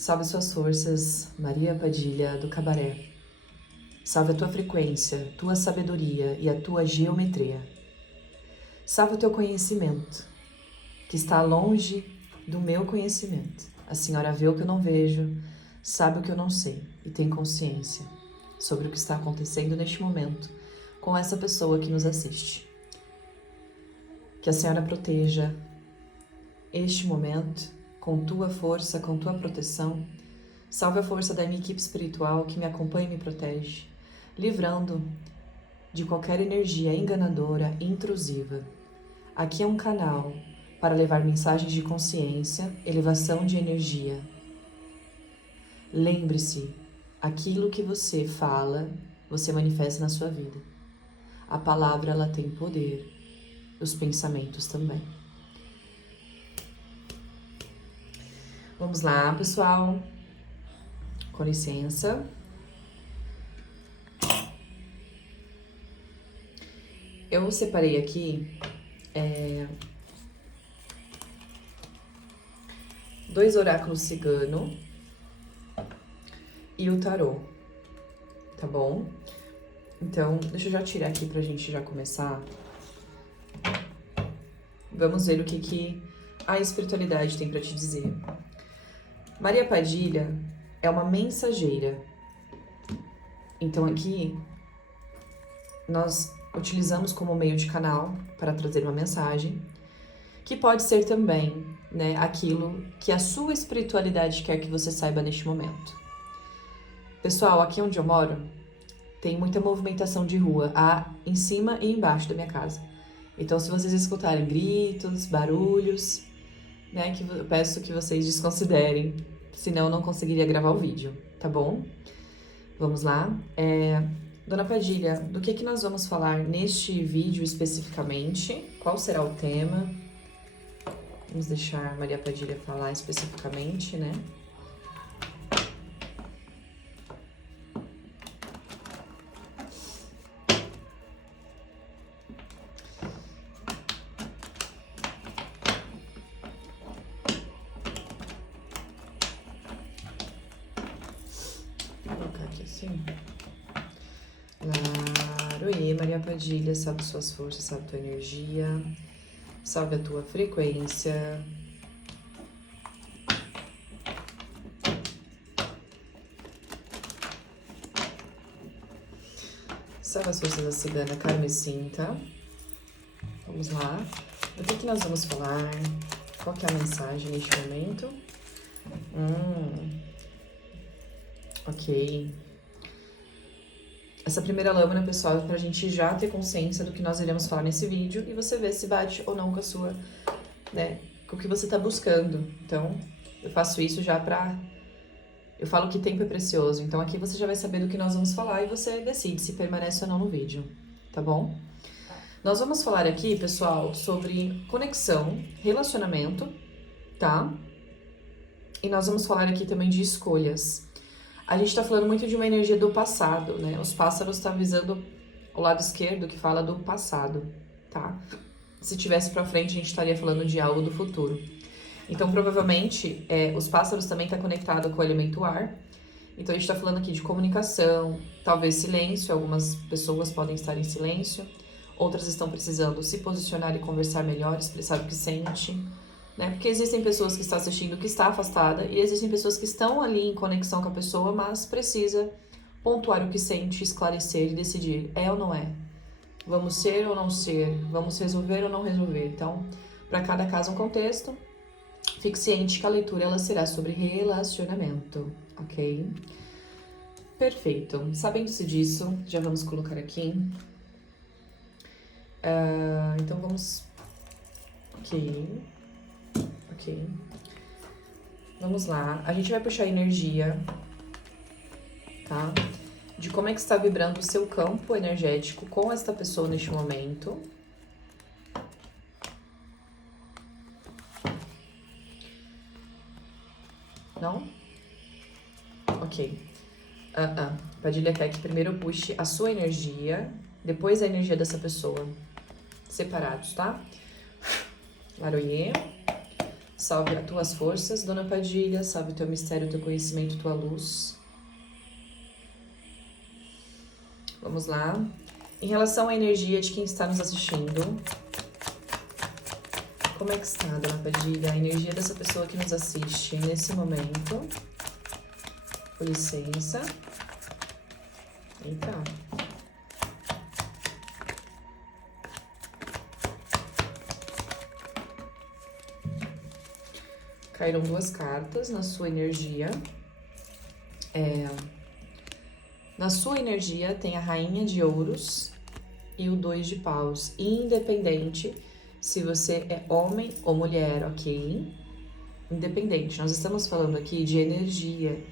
Salve suas forças, Maria Padilha do Cabaré. Salve a tua frequência, tua sabedoria e a tua geometria. Salve o teu conhecimento, que está longe do meu conhecimento. A senhora vê o que eu não vejo, sabe o que eu não sei e tem consciência sobre o que está acontecendo neste momento com essa pessoa que nos assiste. Que a senhora proteja este momento com tua força, com tua proteção. Salve a força da minha equipe espiritual que me acompanha e me protege, livrando de qualquer energia enganadora e intrusiva. Aqui é um canal para levar mensagens de consciência, elevação de energia. Lembre-se, aquilo que você fala, você manifesta na sua vida. A palavra, ela tem poder, os pensamentos também. Vamos lá, pessoal. Com licença. Eu separei aqui 2 oráculos cigano e o tarô, tá bom? Então, deixa eu já tirar aqui pra gente já começar. Vamos ver o que a espiritualidade tem pra te dizer. Maria Padilha é uma mensageira. Então aqui nós utilizamos como meio de canal para trazer uma mensagem, que pode ser também, né, aquilo que a sua espiritualidade quer que você saiba neste momento. Pessoal, aqui onde eu moro, tem muita movimentação de rua, em cima e embaixo da minha casa. Então, se vocês escutarem gritos, barulhos, né, que eu peço que vocês desconsiderem, senão eu não conseguiria gravar o vídeo, tá bom? Vamos lá. Dona Padilha, do que nós vamos falar neste vídeo especificamente? Qual será o tema? Vamos deixar a Maria Padilha falar especificamente, né? Vou colocar aqui assim. Laroê, Maria Padilha, salve suas forças, salve tua energia, salve a tua frequência. Salve as forças da cigana Carmecinta. Vamos lá. Do que nós vamos falar? Qual que é a mensagem neste momento? Ok. Essa primeira lâmina, pessoal, é pra gente já ter consciência do que nós iremos falar nesse vídeo e você ver se bate ou não com a sua, né, com o que você tá buscando. Então, eu faço isso já pra... Eu falo que tempo é precioso, então aqui você já vai saber do que nós vamos falar e você decide se permanece ou não no vídeo, tá bom? Nós vamos falar aqui, pessoal, sobre conexão, relacionamento, tá? E nós vamos falar aqui também de escolhas. A gente tá falando muito de uma energia do passado, né? Os pássaros estão avisando o lado esquerdo que fala do passado, tá? Se tivesse pra frente, a gente estaria falando de algo do futuro. Então, provavelmente, os pássaros também estão conectados com o elemento ar. Então, a gente tá falando aqui de comunicação, talvez silêncio. Algumas pessoas podem estar em silêncio. Outras estão precisando se posicionar e conversar melhor, expressar o que sente, né? Porque existem pessoas que estão assistindo que está afastada e existem pessoas que estão ali em conexão com a pessoa, mas precisa pontuar o que sente, esclarecer e decidir, é ou não é? Vamos ser ou não ser? Vamos resolver ou não resolver? Então, para cada caso um contexto, fique ciente que a leitura ela será sobre relacionamento, ok? Perfeito. Sabendo-se disso, já vamos colocar aqui. Então vamos... Ok. Vamos lá. A gente vai puxar energia, tá? De como é que está vibrando o seu campo energético com esta pessoa neste momento. Não? Ok. Padilha quer que primeiro eu puxe a sua energia, depois a energia dessa pessoa. Separados, tá? Laroyer. Salve as tuas forças, Dona Padilha, salve o teu mistério, o teu conhecimento, tua luz. Vamos lá. Em relação à energia de quem está nos assistindo, como é que está, Dona Padilha? A energia dessa pessoa que nos assiste nesse momento. Com licença. Eita. Caíram duas cartas na sua energia. Na sua energia tem a Rainha de Ouros e o 2 de Paus. Independente se você é homem ou mulher, ok? Independente. Nós estamos falando aqui de energia,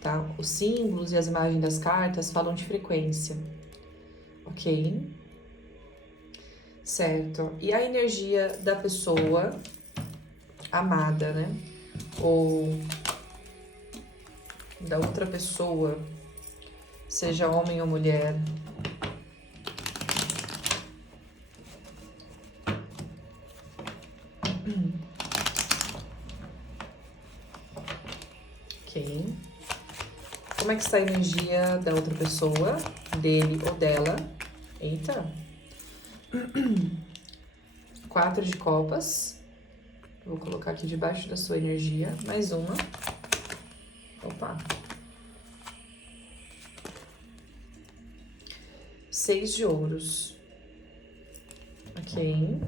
tá? Os símbolos e as imagens das cartas falam de frequência, ok? Certo. E a energia da pessoa amada, né? Ou da outra pessoa, seja homem ou mulher. Ok. Como é que está a energia da outra pessoa, dele ou dela? Eita. 4 de copas. Vou colocar aqui debaixo da sua energia. Mais uma. Opa. 6 de ouros. Ok.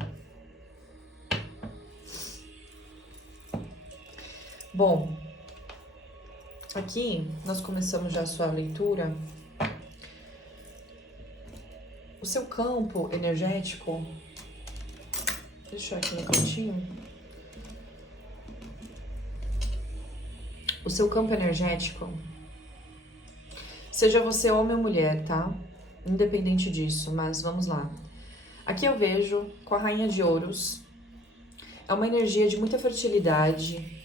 Bom, aqui nós começamos já a sua leitura. O seu campo energético... Deixa eu aqui no cantinho. O seu campo energético, seja você homem ou mulher, tá? Independente disso, mas vamos lá. Aqui eu vejo com a Rainha de Ouros, é uma energia de muita fertilidade,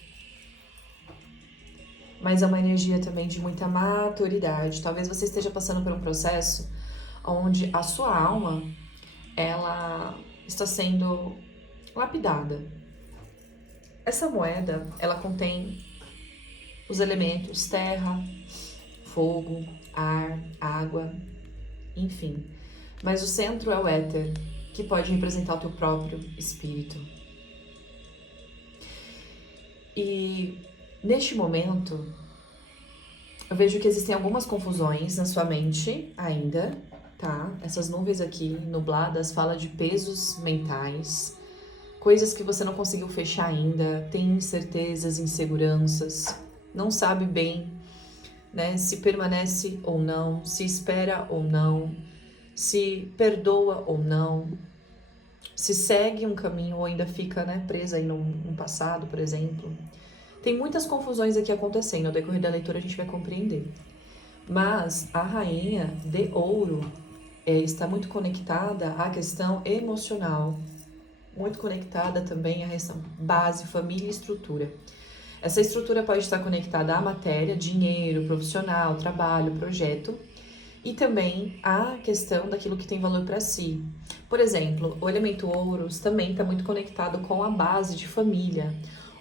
mas é uma energia também de muita maturidade. Talvez você esteja passando por um processo onde a sua alma, ela está sendo lapidada. Essa moeda, ela contém os elementos terra, fogo, ar, água, enfim. Mas o centro é o éter, que pode representar o teu próprio espírito. E neste momento, eu vejo que existem algumas confusões na sua mente ainda, tá? Essas nuvens aqui, nubladas, falam de pesos mentais, coisas que você não conseguiu fechar ainda, tem incertezas, inseguranças, não sabe bem, né, se permanece ou não, se espera ou não, se perdoa ou não, se segue um caminho ou ainda fica, né, presa aí num passado, por exemplo. Tem muitas confusões aqui acontecendo, ao decorrer da leitura a gente vai compreender. Mas a Rainha de Ouro está muito conectada à questão emocional, muito conectada também à questão base, família e estrutura. Essa estrutura pode estar conectada à matéria, dinheiro, profissional, trabalho, projeto, e também à questão daquilo que tem valor para si. Por exemplo, o elemento ouros também está muito conectado com a base de família,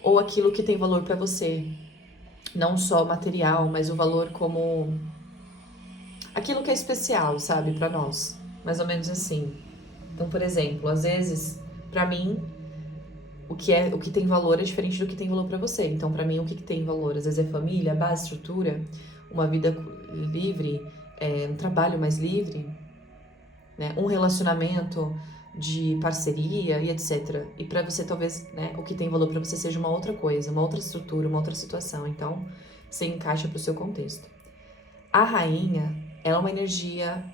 ou aquilo que tem valor para você. Não só material, mas o valor como aquilo que é especial, sabe, para nós. Mais ou menos assim. Então, por exemplo, às vezes, para mim, o que tem valor é diferente do que tem valor para você. Então, para mim, o que tem valor às vezes é família, base, estrutura, uma vida livre, um trabalho mais livre, né? Um relacionamento de parceria e etc. E para você, talvez, né, o que tem valor para você seja uma outra coisa, uma outra estrutura, uma outra situação. Então, você encaixa para o seu contexto. A rainha, ela é uma energia,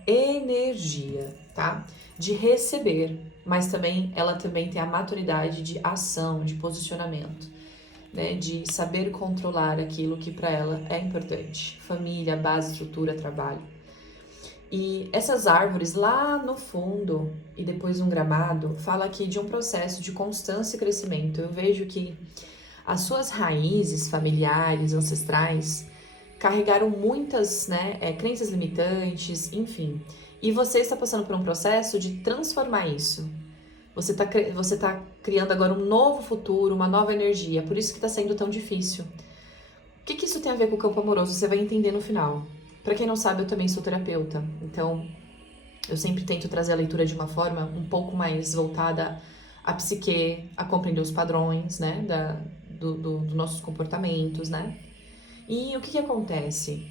tá? De receber, mas também ela também tem a maturidade de ação, de posicionamento, né? De saber controlar aquilo que para ela é importante. Família, base, estrutura, trabalho. E essas árvores lá no fundo e depois um gramado, fala aqui de um processo de constância e crescimento. Eu vejo que as suas raízes familiares, ancestrais, carregaram muitas, né, crenças limitantes, enfim. E você está passando por um processo de transformar isso, Você tá criando agora um novo futuro, uma nova energia. Por isso que tá sendo tão difícil. O que isso tem a ver com o campo amoroso? Você vai entender no final. Pra quem não sabe, eu também sou terapeuta. Então, eu sempre tento trazer a leitura de uma forma um pouco mais voltada à psique, a compreender os padrões, né? Dos nossos comportamentos, né? E o que acontece?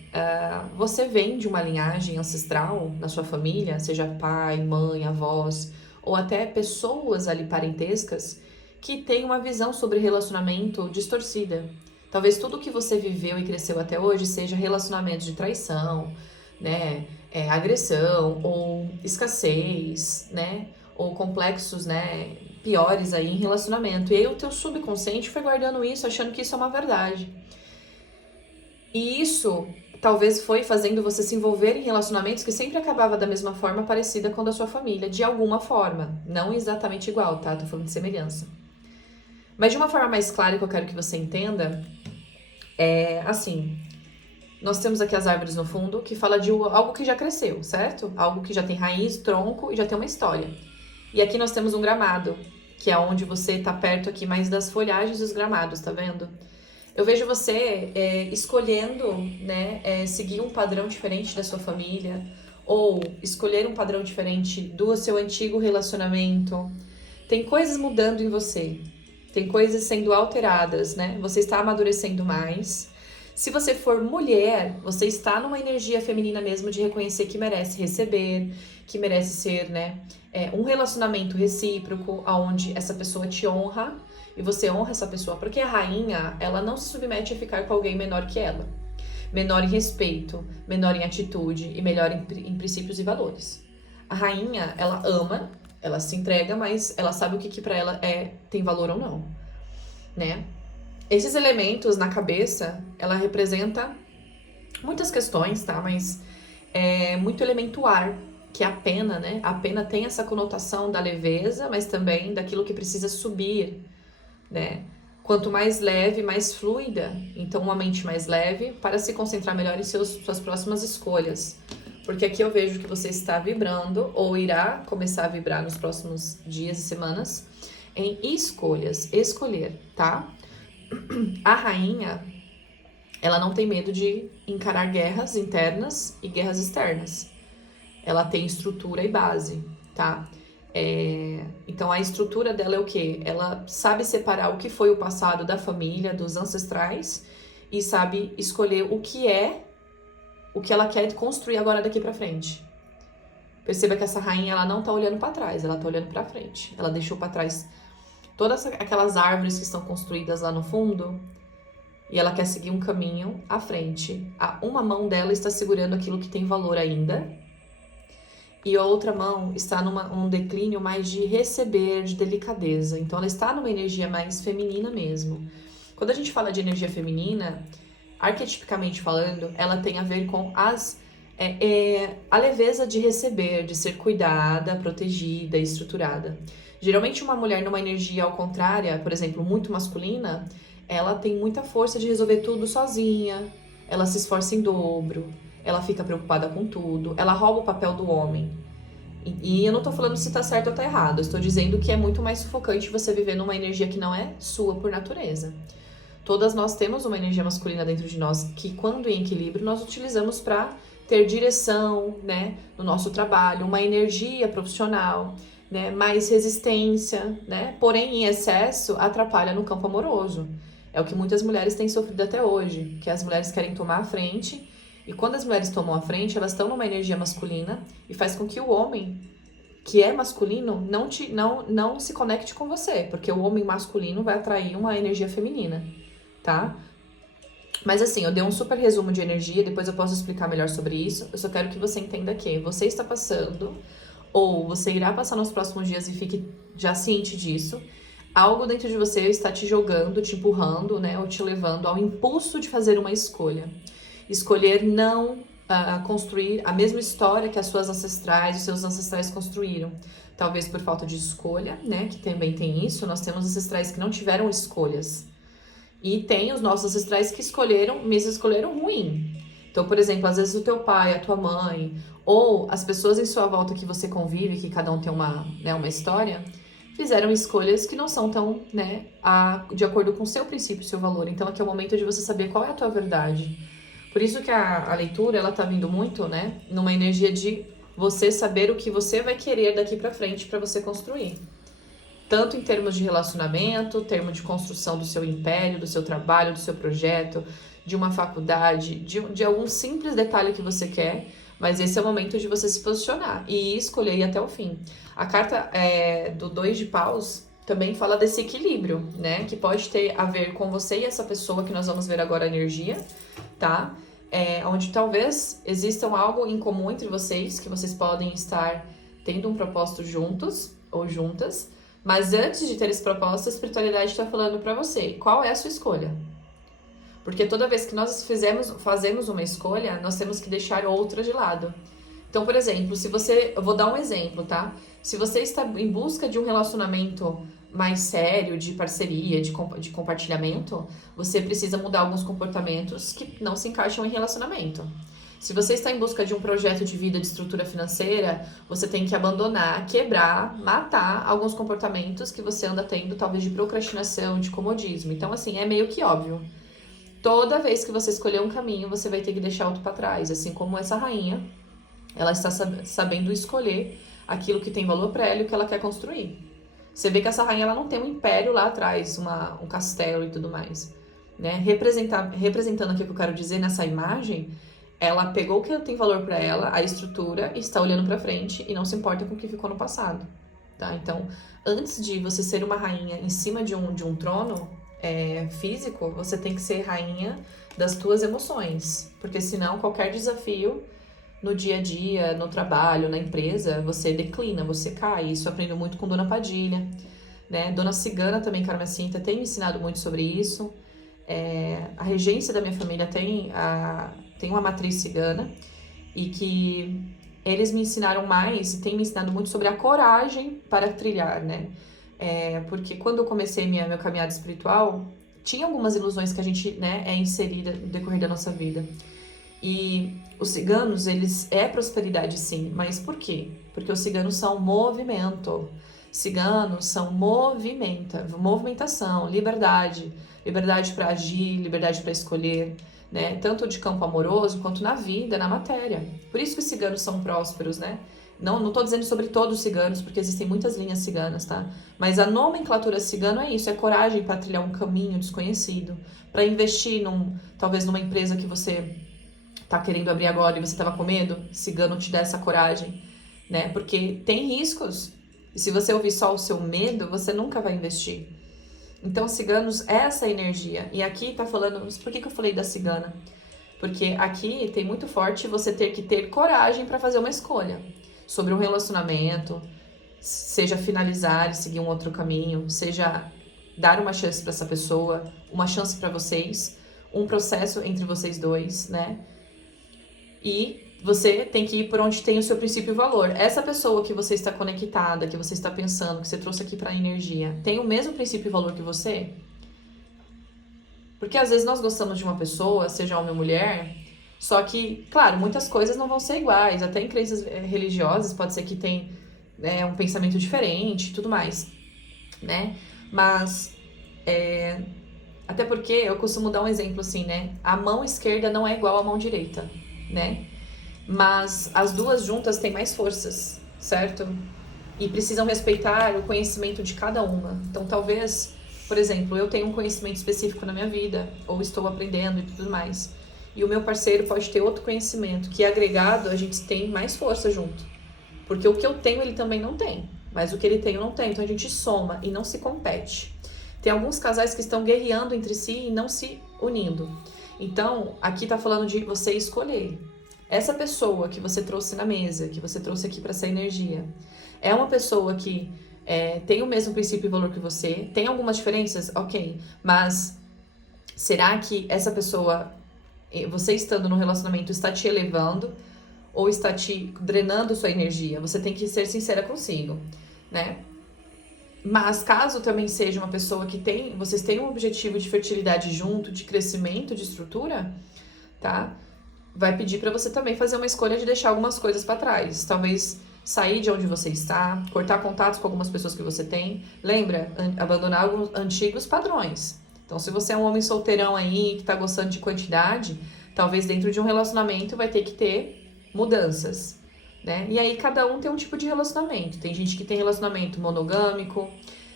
Você vem de uma linhagem ancestral na sua família, seja pai, mãe, avós, ou até pessoas ali parentescas, que têm uma visão sobre relacionamento distorcida. Talvez tudo que você viveu e cresceu até hoje seja relacionamentos de traição, né? Agressão, ou escassez, né? Ou complexos, né? Piores aí em relacionamento. E aí o teu subconsciente foi guardando isso, achando que isso é uma verdade. E isso talvez foi fazendo você se envolver em relacionamentos que sempre acabava da mesma forma, parecida com a da sua família, de alguma forma. Não exatamente igual, tá? Tô falando de semelhança. Mas de uma forma mais clara que eu quero que você entenda, assim, nós temos aqui as árvores no fundo, que fala de algo que já cresceu, certo? Algo que já tem raiz, tronco e já tem uma história. E aqui nós temos um gramado, que é onde você tá perto aqui mais das folhagens dos gramados, tá vendo? Eu vejo você escolhendo, né, seguir um padrão diferente da sua família, ou escolher um padrão diferente do seu antigo relacionamento. Tem coisas mudando em você, tem coisas sendo alteradas, né? Você está amadurecendo mais. Se você for mulher, você está numa energia feminina mesmo de reconhecer que merece receber, que merece ser, né, um relacionamento recíproco, onde essa pessoa te honra e você honra essa pessoa, porque a rainha, ela não se submete a ficar com alguém menor que ela. Menor em respeito, menor em atitude e melhor em princípios e valores. A rainha, ela ama, ela se entrega, mas ela sabe o que pra ela tem valor ou não, né? Esses elementos na cabeça, ela representa muitas questões, tá? Mas é muito elemento ar, que é a pena, né? A pena tem essa conotação da leveza, mas também daquilo que precisa subir, né? Quanto mais leve, mais fluida. Então, uma mente mais leve para se concentrar melhor em suas próximas escolhas. Porque aqui eu vejo que você está vibrando, ou irá começar a vibrar nos próximos dias e semanas, em escolhas, escolher, tá? A rainha, ela não tem medo de encarar guerras internas e guerras externas. Ela tem estrutura e base, tá? Então a estrutura dela é o quê? Ela sabe separar o que foi o passado da família, dos ancestrais, e sabe escolher o que ela quer construir agora daqui pra frente. Perceba que essa rainha, ela não tá olhando pra trás, ela tá olhando pra frente. Ela deixou pra trás todas aquelas árvores que estão construídas lá no fundo, e ela quer seguir um caminho à frente. Uma mão dela está segurando aquilo que tem valor ainda, e a outra mão está num declínio mais de receber, de delicadeza. Então ela está numa energia mais feminina mesmo. Quando a gente fala de energia feminina, arquetipicamente falando, ela tem a ver com a leveza de receber, de ser cuidada, protegida, estruturada. Geralmente uma mulher numa energia ao contrário, por exemplo, muito masculina, ela tem muita força de resolver tudo sozinha, ela se esforça em dobro, ela fica preocupada com tudo, ela rouba o papel do homem. E eu não tô falando se tá certo ou tá errado, eu estou dizendo que é muito mais sufocante você viver numa energia que não é sua por natureza. Todas nós temos uma energia masculina dentro de nós que, quando em equilíbrio, nós utilizamos para ter direção, né, no nosso trabalho, uma energia profissional, né, mais resistência, né, porém em excesso atrapalha no campo amoroso. É o que muitas mulheres têm sofrido até hoje, que as mulheres querem tomar a frente, e quando as mulheres tomam a frente, elas estão numa energia masculina e faz com que o homem, que é masculino, não se conecte com você, porque o homem masculino vai atrair uma energia feminina, tá? Mas assim, eu dei um super resumo de energia, depois eu posso explicar melhor sobre isso. Eu só quero que você entenda que você está passando, ou você irá passar nos próximos dias e fique já ciente disso. Algo dentro de você está te jogando, te empurrando, né, ou te levando ao impulso de fazer uma escolha. Escolher não construir a mesma história que as suas ancestrais, os seus ancestrais construíram. Talvez por falta de escolha, né, que também tem isso. Nós temos ancestrais que não tiveram escolhas. E tem os nossos ancestrais que escolheram ruim. Então, por exemplo, às vezes o teu pai, a tua mãe, ou as pessoas em sua volta que você convive, que cada um tem uma história, fizeram escolhas que não são tão, né, de acordo com o seu princípio, seu valor. Então aqui é o momento de você saber qual é a tua verdade. Por isso que a leitura, ela tá vindo muito, né, numa energia de você saber o que você vai querer daqui pra frente para você construir. Tanto em termos de relacionamento, termo de construção do seu império, do seu trabalho, do seu projeto, de uma faculdade, de algum simples detalhe que você quer, mas esse é o momento de você se posicionar e escolher ir até o fim. A carta do 2 de paus também fala desse equilíbrio, né? Que pode ter a ver com você e essa pessoa que nós vamos ver agora a energia, tá? Onde talvez existam algo em comum entre vocês, que vocês podem estar tendo um propósito juntos ou juntas, mas antes de ter esse propósito, a espiritualidade está falando para você, qual é a sua escolha? Porque toda vez que nós fazemos uma escolha, nós temos que deixar outra de lado. Então, por exemplo, eu vou dar um exemplo, tá? Se você está em busca de um relacionamento mais sério, de parceria, de compartilhamento, você precisa mudar alguns comportamentos que não se encaixam em relacionamento. Se você está em busca de um projeto de vida de estrutura financeira, você tem que abandonar, quebrar, matar alguns comportamentos que você anda tendo, talvez de procrastinação, de comodismo. Então, assim, é meio que óbvio. Toda vez que você escolher um caminho, você vai ter que deixar outro para trás. Assim como essa rainha, ela está sabendo escolher aquilo que tem valor para ela e o que ela quer construir. Você vê que essa rainha, ela não tem um império lá atrás, um castelo e tudo mais, né? Representando aqui o que eu quero dizer nessa imagem, ela pegou o que tem valor para ela, a estrutura, e está olhando para frente e não se importa com o que ficou no passado, tá? Então, antes de você ser uma rainha em cima de um trono físico, você tem que ser rainha das tuas emoções, porque senão qualquer desafio no dia a dia, no trabalho, na empresa, você declina, você cai. Isso eu aprendi muito com Dona Padilha, né? Dona Cigana também, Carmen Cinta, tem me ensinado muito sobre isso. A regência da minha família tem uma matriz cigana e que eles me ensinaram mais e têm me ensinado muito sobre a coragem para trilhar, né? Porque quando eu comecei meu caminhada espiritual, tinha algumas ilusões que a gente, né, é inserida no decorrer da nossa vida. E os ciganos, eles prosperidade sim, mas por quê? Porque os ciganos são movimento. Ciganos são movimentação, liberdade para agir, liberdade para escolher, né? Tanto de campo amoroso quanto na vida, na matéria. Por isso que os ciganos são prósperos, né? Não tô dizendo sobre todos os ciganos, porque existem muitas linhas ciganas, tá? Mas a nomenclatura cigano é isso, é coragem para trilhar um caminho desconhecido, para investir talvez numa empresa que você tá querendo abrir agora e você tava com medo, cigano te dá essa coragem, né? Porque tem riscos. E se você ouvir só o seu medo, você nunca vai investir. Então, ciganos é essa energia. E aqui tá falando... Por que eu falei da cigana? Porque aqui tem muito forte você ter que ter coragem para fazer uma escolha. Sobre um relacionamento, seja finalizar e seguir um outro caminho, seja dar uma chance para essa pessoa, uma chance para vocês, um processo entre vocês dois, né? E você tem que ir por onde tem o seu princípio e valor. Essa pessoa que você está conectada, que você está pensando, que você trouxe aqui para a energia, tem o mesmo princípio e valor que você? Porque às vezes nós gostamos de uma pessoa, seja homem ou mulher, só que, claro, muitas coisas não vão ser iguais. Até em crenças religiosas pode ser que tenha um pensamento diferente e tudo mais, né? Mas, até porque eu costumo dar um exemplo assim, né? A mão esquerda não é igual à mão direita, né? Mas as duas juntas têm mais forças, certo? E precisam respeitar o conhecimento de cada uma. Então, talvez, por exemplo, eu tenho um conhecimento específico na minha vida, ou estou aprendendo e tudo mais. E o meu parceiro pode ter outro conhecimento, que agregado a gente tem mais força junto. Porque o que eu tenho, ele também não tem. Mas o que ele tem, eu não tenho. Então a gente soma e não se compete. Tem alguns casais que estão guerreando entre si e não se unindo. Então, aqui tá falando de você escolher. Essa pessoa que você trouxe na mesa, que você trouxe aqui para essa energia, é uma pessoa que tem o mesmo princípio e valor que você? Tem algumas diferenças? Ok. Mas será que essa pessoa... você estando no relacionamento está te elevando ou está te drenando sua energia? Você tem que ser sincera consigo, né? Mas caso também seja uma pessoa que vocês têm um objetivo de fertilidade junto, de crescimento, de estrutura, tá? Vai pedir para você também fazer uma escolha de deixar algumas coisas para trás. Talvez sair de onde você está, cortar contatos com algumas pessoas que você tem. Lembra, abandonar alguns antigos padrões. Então, se você é um homem solteirão aí, que tá gostando de quantidade, talvez dentro de um relacionamento vai ter que ter mudanças, né? E aí, cada um tem um tipo de relacionamento. Tem gente que tem relacionamento monogâmico,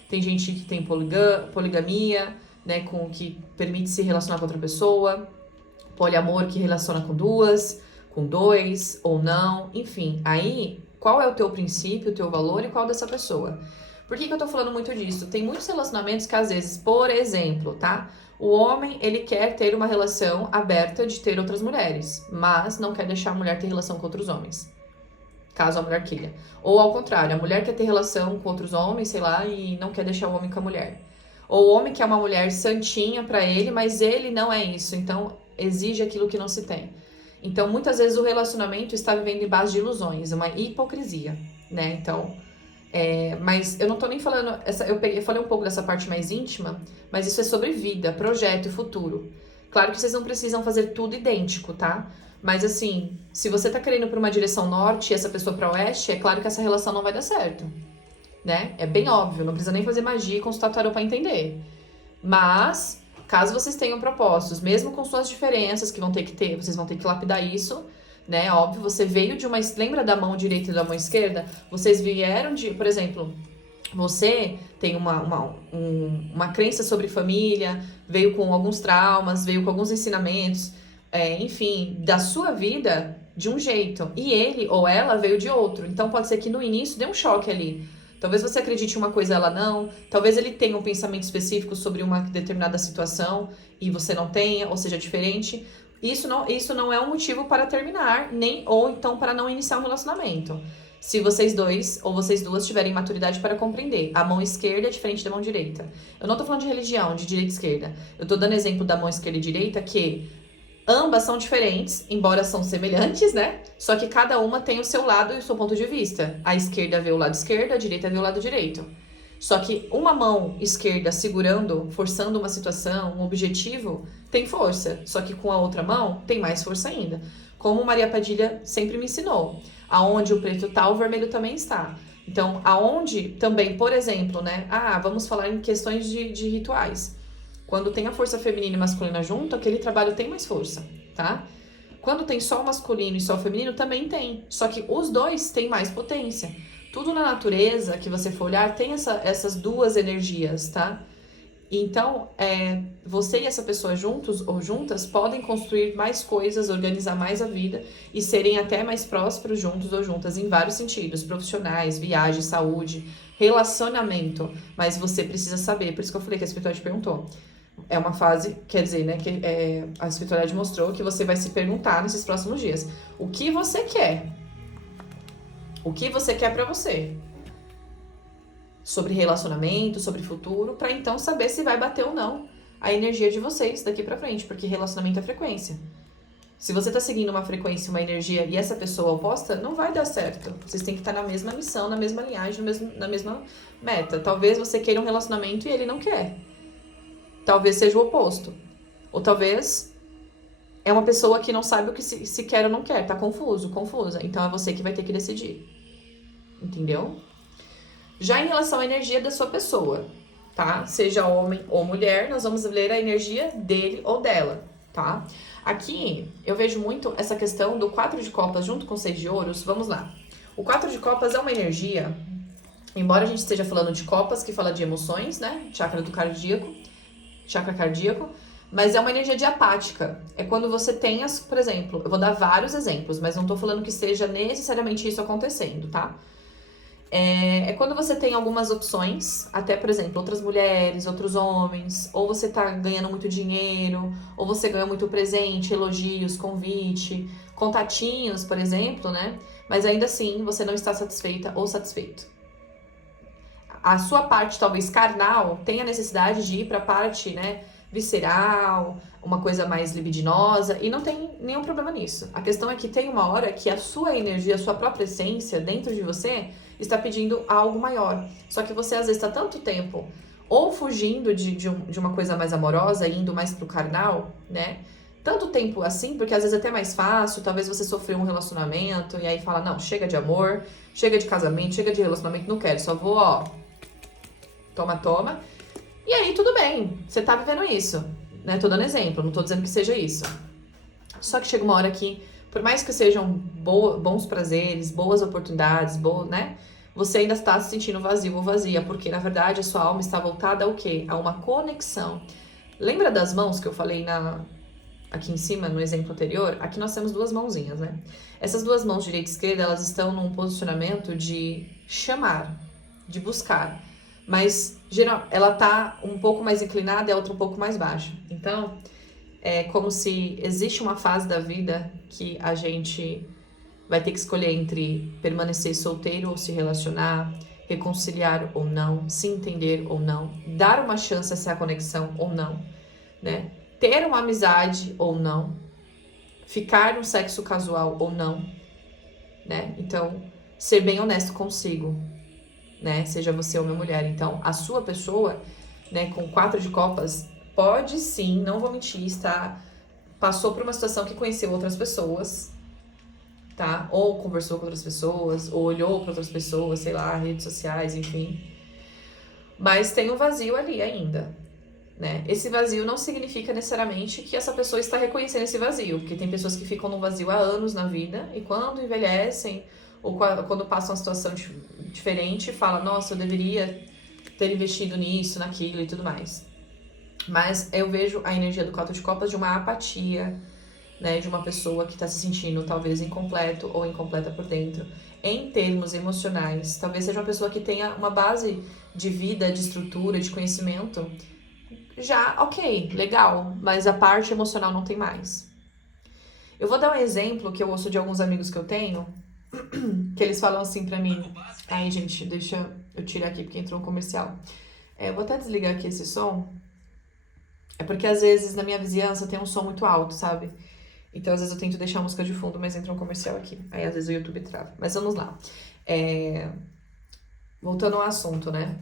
tem gente que tem poligamia, né, que permite se relacionar com outra pessoa, poliamor que relaciona com duas, com dois ou não, enfim. Aí, qual é o teu princípio, o teu valor e qual dessa pessoa? Por que eu tô falando muito disso? Tem muitos relacionamentos que às vezes, por exemplo, tá? O homem, ele quer ter uma relação aberta de ter outras mulheres, mas não quer deixar a mulher ter relação com outros homens, caso a mulher queira. Ou ao contrário, a mulher quer ter relação com outros homens, sei lá, e não quer deixar o homem com a mulher. Ou o homem quer uma mulher santinha pra ele, mas ele não é isso, então exige aquilo que não se tem. Então, muitas vezes o relacionamento está vivendo em base de ilusões, uma hipocrisia, né? Então, mas eu não tô nem falando, eu falei um pouco dessa parte mais íntima, mas isso é sobre vida, projeto e futuro. Claro que vocês não precisam fazer tudo idêntico, tá? Mas assim, se você tá querendo pra uma direção norte e essa pessoa pra oeste, é claro que essa relação não vai dar certo, né? É bem óbvio, não precisa nem fazer magia e consultar tarô pra entender. Mas, caso vocês tenham propósitos, mesmo com suas diferenças que vão ter que ter, vocês vão ter que lapidar isso, né? Óbvio, você veio de uma... Lembra da mão direita e da mão esquerda? Vocês vieram de... Por exemplo, você tem uma crença sobre família, veio com alguns traumas, veio com alguns ensinamentos, enfim, da sua vida de um jeito. E ele ou ela veio de outro. Então, pode ser que no início dê um choque ali. Talvez você acredite em uma coisa, ela não. Talvez ele tenha um pensamento específico sobre uma determinada situação e você não tenha, ou seja, diferente. Isso não é um motivo para terminar, nem ou então para não iniciar um relacionamento. Se vocês dois ou vocês duas tiverem maturidade para compreender. A mão esquerda é diferente da mão direita. Eu não tô falando de religião, de direita e esquerda. Eu tô dando exemplo da mão esquerda e direita que ambas são diferentes, embora são semelhantes, né? Só que cada uma tem o seu lado e o seu ponto de vista. A esquerda vê o lado esquerdo, a direita vê o lado direito. Só que uma mão esquerda segurando, forçando uma situação, um objetivo, tem força. Só que com a outra mão, tem mais força ainda. Como Maria Padilha sempre me ensinou. Aonde o preto tá, o vermelho também está. Então, aonde também, por exemplo, né? Vamos falar em questões de rituais. Quando tem a força feminina e masculina junto, aquele trabalho tem mais força, tá? Quando tem só o masculino e só o feminino, também tem. Só que os dois têm mais potência. Tudo na natureza que você for olhar tem essas duas energias, tá? Então, você e essa pessoa juntos ou juntas podem construir mais coisas, organizar mais a vida e serem até mais prósperos juntos ou juntas em vários sentidos, profissionais, viagem, saúde, relacionamento. Mas você precisa saber, por isso que eu falei que a espiritualidade perguntou. É uma fase, quer dizer, né, que a espiritualidade mostrou que você vai se perguntar nesses próximos dias. O que você quer? O que você quer pra você? Sobre relacionamento, sobre futuro, pra então saber se vai bater ou não a energia de vocês daqui pra frente, porque relacionamento é frequência. Se você tá seguindo uma frequência, uma energia e essa pessoa oposta, não vai dar certo. Vocês têm que estar na mesma missão, na mesma linhagem, na mesma meta. Talvez você queira um relacionamento e ele não quer. Talvez seja o oposto. Ou talvez é uma pessoa que não sabe o que se quer ou não quer, tá confuso, confusa. Então é você que vai ter que decidir. Entendeu? Já em relação à energia da sua pessoa, tá? Seja homem ou mulher, nós vamos ler a energia dele ou dela, tá? Aqui eu vejo muito essa questão do 4 de copas junto com o 6 de ouros. Vamos lá. O 4 de copas é uma energia, embora a gente esteja falando de copas, que fala de emoções, né? Chakra cardíaco, mas é uma energia diapática. É quando você tem por exemplo, eu vou dar vários exemplos, mas não tô falando que seja necessariamente isso acontecendo, tá? É quando você tem algumas opções, até, por exemplo, outras mulheres, outros homens, ou você tá ganhando muito dinheiro, ou você ganha muito presente, elogios, convite, contatinhos, por exemplo, né? Mas ainda assim, você não está satisfeita ou satisfeito. A sua parte, talvez carnal, tem a necessidade de ir para a parte, né, visceral, uma coisa mais libidinosa, e não tem nenhum problema nisso. A questão é que tem uma hora que a sua energia, a sua própria essência dentro de você está pedindo algo maior. Só que você, às vezes, está tanto tempo ou fugindo de uma coisa mais amorosa, indo mais pro carnal, né, tanto tempo assim, porque às vezes é até mais fácil, talvez você sofreu um relacionamento e aí fala, não, chega de amor, chega de casamento, chega de relacionamento, não quero, só vou, ó, toma. E aí tudo bem, você tá vivendo isso, né? Tô dando exemplo, não tô dizendo que seja isso. Só que chega uma hora que, por mais que sejam bons prazeres, boas oportunidades, né? Você ainda está se sentindo vazio ou vazia, porque na verdade a sua alma está voltada ao quê? A uma conexão. Lembra das mãos que eu falei aqui em cima, no exemplo anterior? Aqui nós temos duas mãozinhas, né? Essas duas mãos, direita e esquerda, elas estão num posicionamento de chamar, de buscar. Mas geral, ela tá um pouco mais inclinada e a outra um pouco mais baixa. Então, é como se existe uma fase da vida que a gente vai ter que escolher entre permanecer solteiro ou se relacionar, reconciliar ou não, se entender ou não, dar uma chance a essa conexão ou não, né? Ter uma amizade ou não, ficar no sexo casual ou não, né? Então, ser bem honesto consigo, né? Seja você ou minha mulher. Então, a sua pessoa, né, com 4 de copas, pode sim, não vou mentir, passou por uma situação que conheceu outras pessoas, tá? Ou conversou com outras pessoas, ou olhou para outras pessoas, sei lá, redes sociais, enfim. Mas tem um vazio ali ainda, né? Esse vazio não significa necessariamente que essa pessoa está reconhecendo esse vazio, porque tem pessoas que ficam no vazio há anos na vida e quando envelhecem ou quando passam uma situação diferente, fala, nossa, eu deveria ter investido nisso, naquilo e tudo mais. Mas eu vejo a energia do 4 de copas de uma apatia, né, de uma pessoa que está se sentindo talvez incompleto ou incompleta por dentro, em termos emocionais. Talvez seja uma pessoa que tenha uma base de vida, de estrutura, de conhecimento, já ok, legal, mas a parte emocional não tem mais. Eu vou dar um exemplo que eu ouço de alguns amigos que eu tenho, que eles falam assim pra mim. Aí, gente, deixa eu tirar aqui porque entrou um comercial. Eu vou até desligar aqui esse som. É porque às vezes na minha vizinhança tem um som muito alto, sabe? Então às vezes eu tento deixar a música de fundo, mas entra um comercial aqui. Aí às vezes o YouTube trava. Mas vamos lá. Voltando ao assunto, né?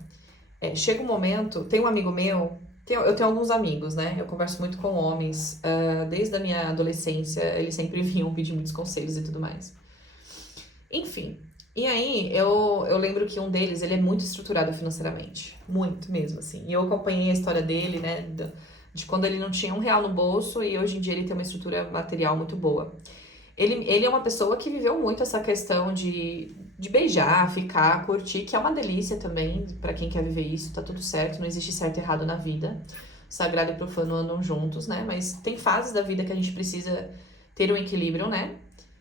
Chega um momento, tem um amigo meu, eu tenho alguns amigos, né? Eu converso muito com homens, desde a minha adolescência, eles sempre vinham pedir muitos conselhos e tudo mais. Enfim, e aí eu lembro que um deles, ele é muito estruturado financeiramente, muito mesmo, assim. E eu acompanhei a história dele, né, de quando ele não tinha um real no bolso e hoje em dia ele tem uma estrutura material muito boa. Ele é uma pessoa que viveu muito essa questão de beijar, ficar, curtir, que é uma delícia também pra quem quer viver isso, tá tudo certo, não existe certo e errado na vida. Sagrado e profano andam juntos, né? Mas tem fases da vida que a gente precisa ter um equilíbrio, né?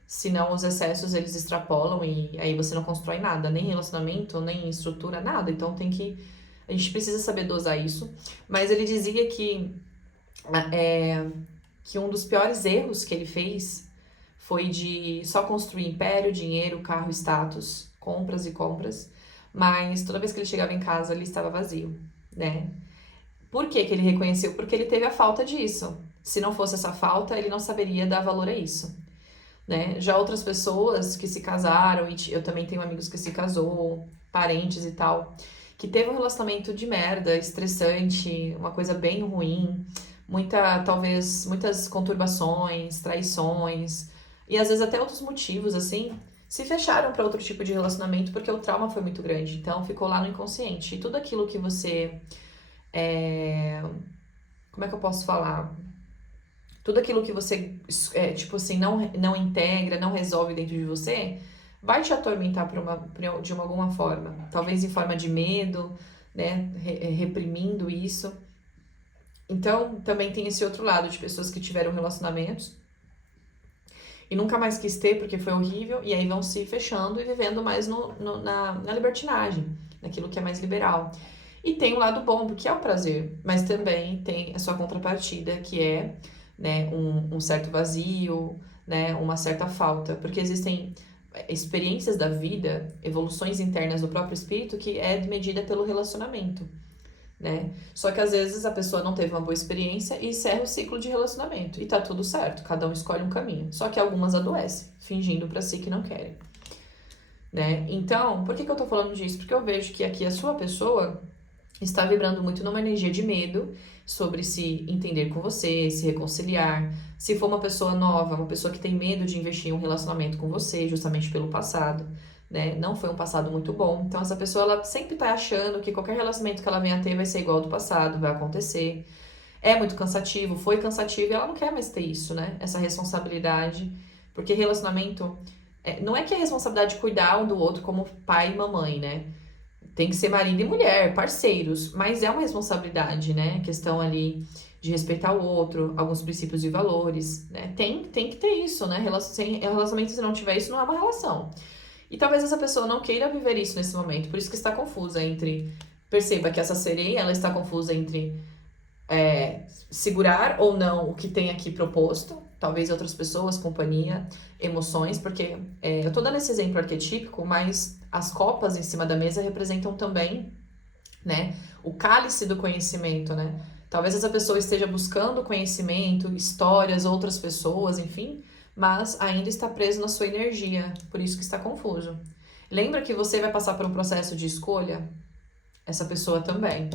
Senão os excessos eles extrapolam e aí você não constrói nada, nem relacionamento, nem estrutura, nada. Então a gente precisa saber dosar isso. Mas ele dizia que um dos piores erros que ele fez foi de só construir império, dinheiro, carro, status, compras e compras, mas toda vez que ele chegava em casa ele estava vazio, né? Por que que ele reconheceu? Porque ele teve a falta disso. Se não fosse essa falta, ele não saberia dar valor a isso, né? Já outras pessoas que se casaram, e eu também tenho amigos que se casou, parentes e tal, que teve um relacionamento de merda, estressante, uma coisa bem ruim, talvez muitas conturbações, traições, e às vezes até outros motivos, assim, se fecharam para outro tipo de relacionamento porque o trauma foi muito grande, então ficou lá no inconsciente. E tudo aquilo que você. Como é que eu posso falar? Tudo aquilo que você, tipo assim, não integra, não resolve dentro de você, vai te atormentar de alguma forma. Talvez em forma de medo, né? Reprimindo isso. Então, também tem esse outro lado de pessoas que tiveram relacionamentos e nunca mais quis ter porque foi horrível, e aí vão se fechando e vivendo mais na libertinagem, naquilo que é mais liberal. E tem um lado bom, porque é o prazer, mas também tem a sua contrapartida, que é, né, um certo vazio, né, uma certa falta, porque existem experiências da vida, evoluções internas do próprio espírito, que é medida pelo relacionamento, né? Só que às vezes a pessoa não teve uma boa experiência e encerra o ciclo de relacionamento. E tá tudo certo, cada um escolhe um caminho. Só que algumas adoecem, fingindo pra si que não querem, né? Então, por que eu tô falando disso? Porque eu vejo que aqui a sua pessoa, está vibrando muito numa energia de medo sobre se entender com você, se reconciliar. Se for uma pessoa nova, uma pessoa que tem medo de investir em um relacionamento com você, justamente pelo passado, né? Não foi um passado muito bom. Então, essa pessoa, ela sempre tá achando que qualquer relacionamento que ela venha a ter vai ser igual ao do passado, vai acontecer. É muito cansativo, foi cansativo e ela não quer mais ter isso, né? Essa responsabilidade. Porque relacionamento. Não é que é responsabilidade de cuidar um do outro como pai e mamãe, né? Tem que ser marido e mulher, parceiros, mas é uma responsabilidade, né? Questão ali de respeitar o outro, alguns princípios e valores, né? Tem que ter isso, né? Sem relacionamento, se não tiver isso, não é uma relação. E talvez essa pessoa não queira viver isso nesse momento, por isso que está confusa entre. Perceba que essa sereia, ela está confusa entre segurar ou não o que tem aqui proposto, talvez outras pessoas, companhia, emoções, porque eu tô dando esse exemplo arquetípico, mas as copas em cima da mesa representam também, né, o cálice do conhecimento, né? Talvez essa pessoa esteja buscando conhecimento, histórias, outras pessoas, enfim, mas ainda está preso na sua energia, por isso que está confuso. Lembra que você vai passar por um processo de escolha? Essa pessoa também,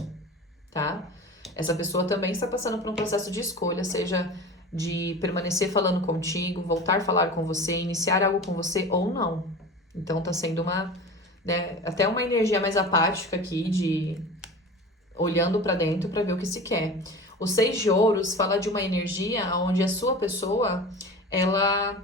tá? Essa pessoa também está passando por um processo de escolha, seja de permanecer falando contigo, voltar a falar com você, iniciar algo com você ou não. Então tá sendo né, até uma energia mais apática aqui, de olhando para dentro para ver o que se quer. O 6 de ouros fala de uma energia onde a sua pessoa, ela,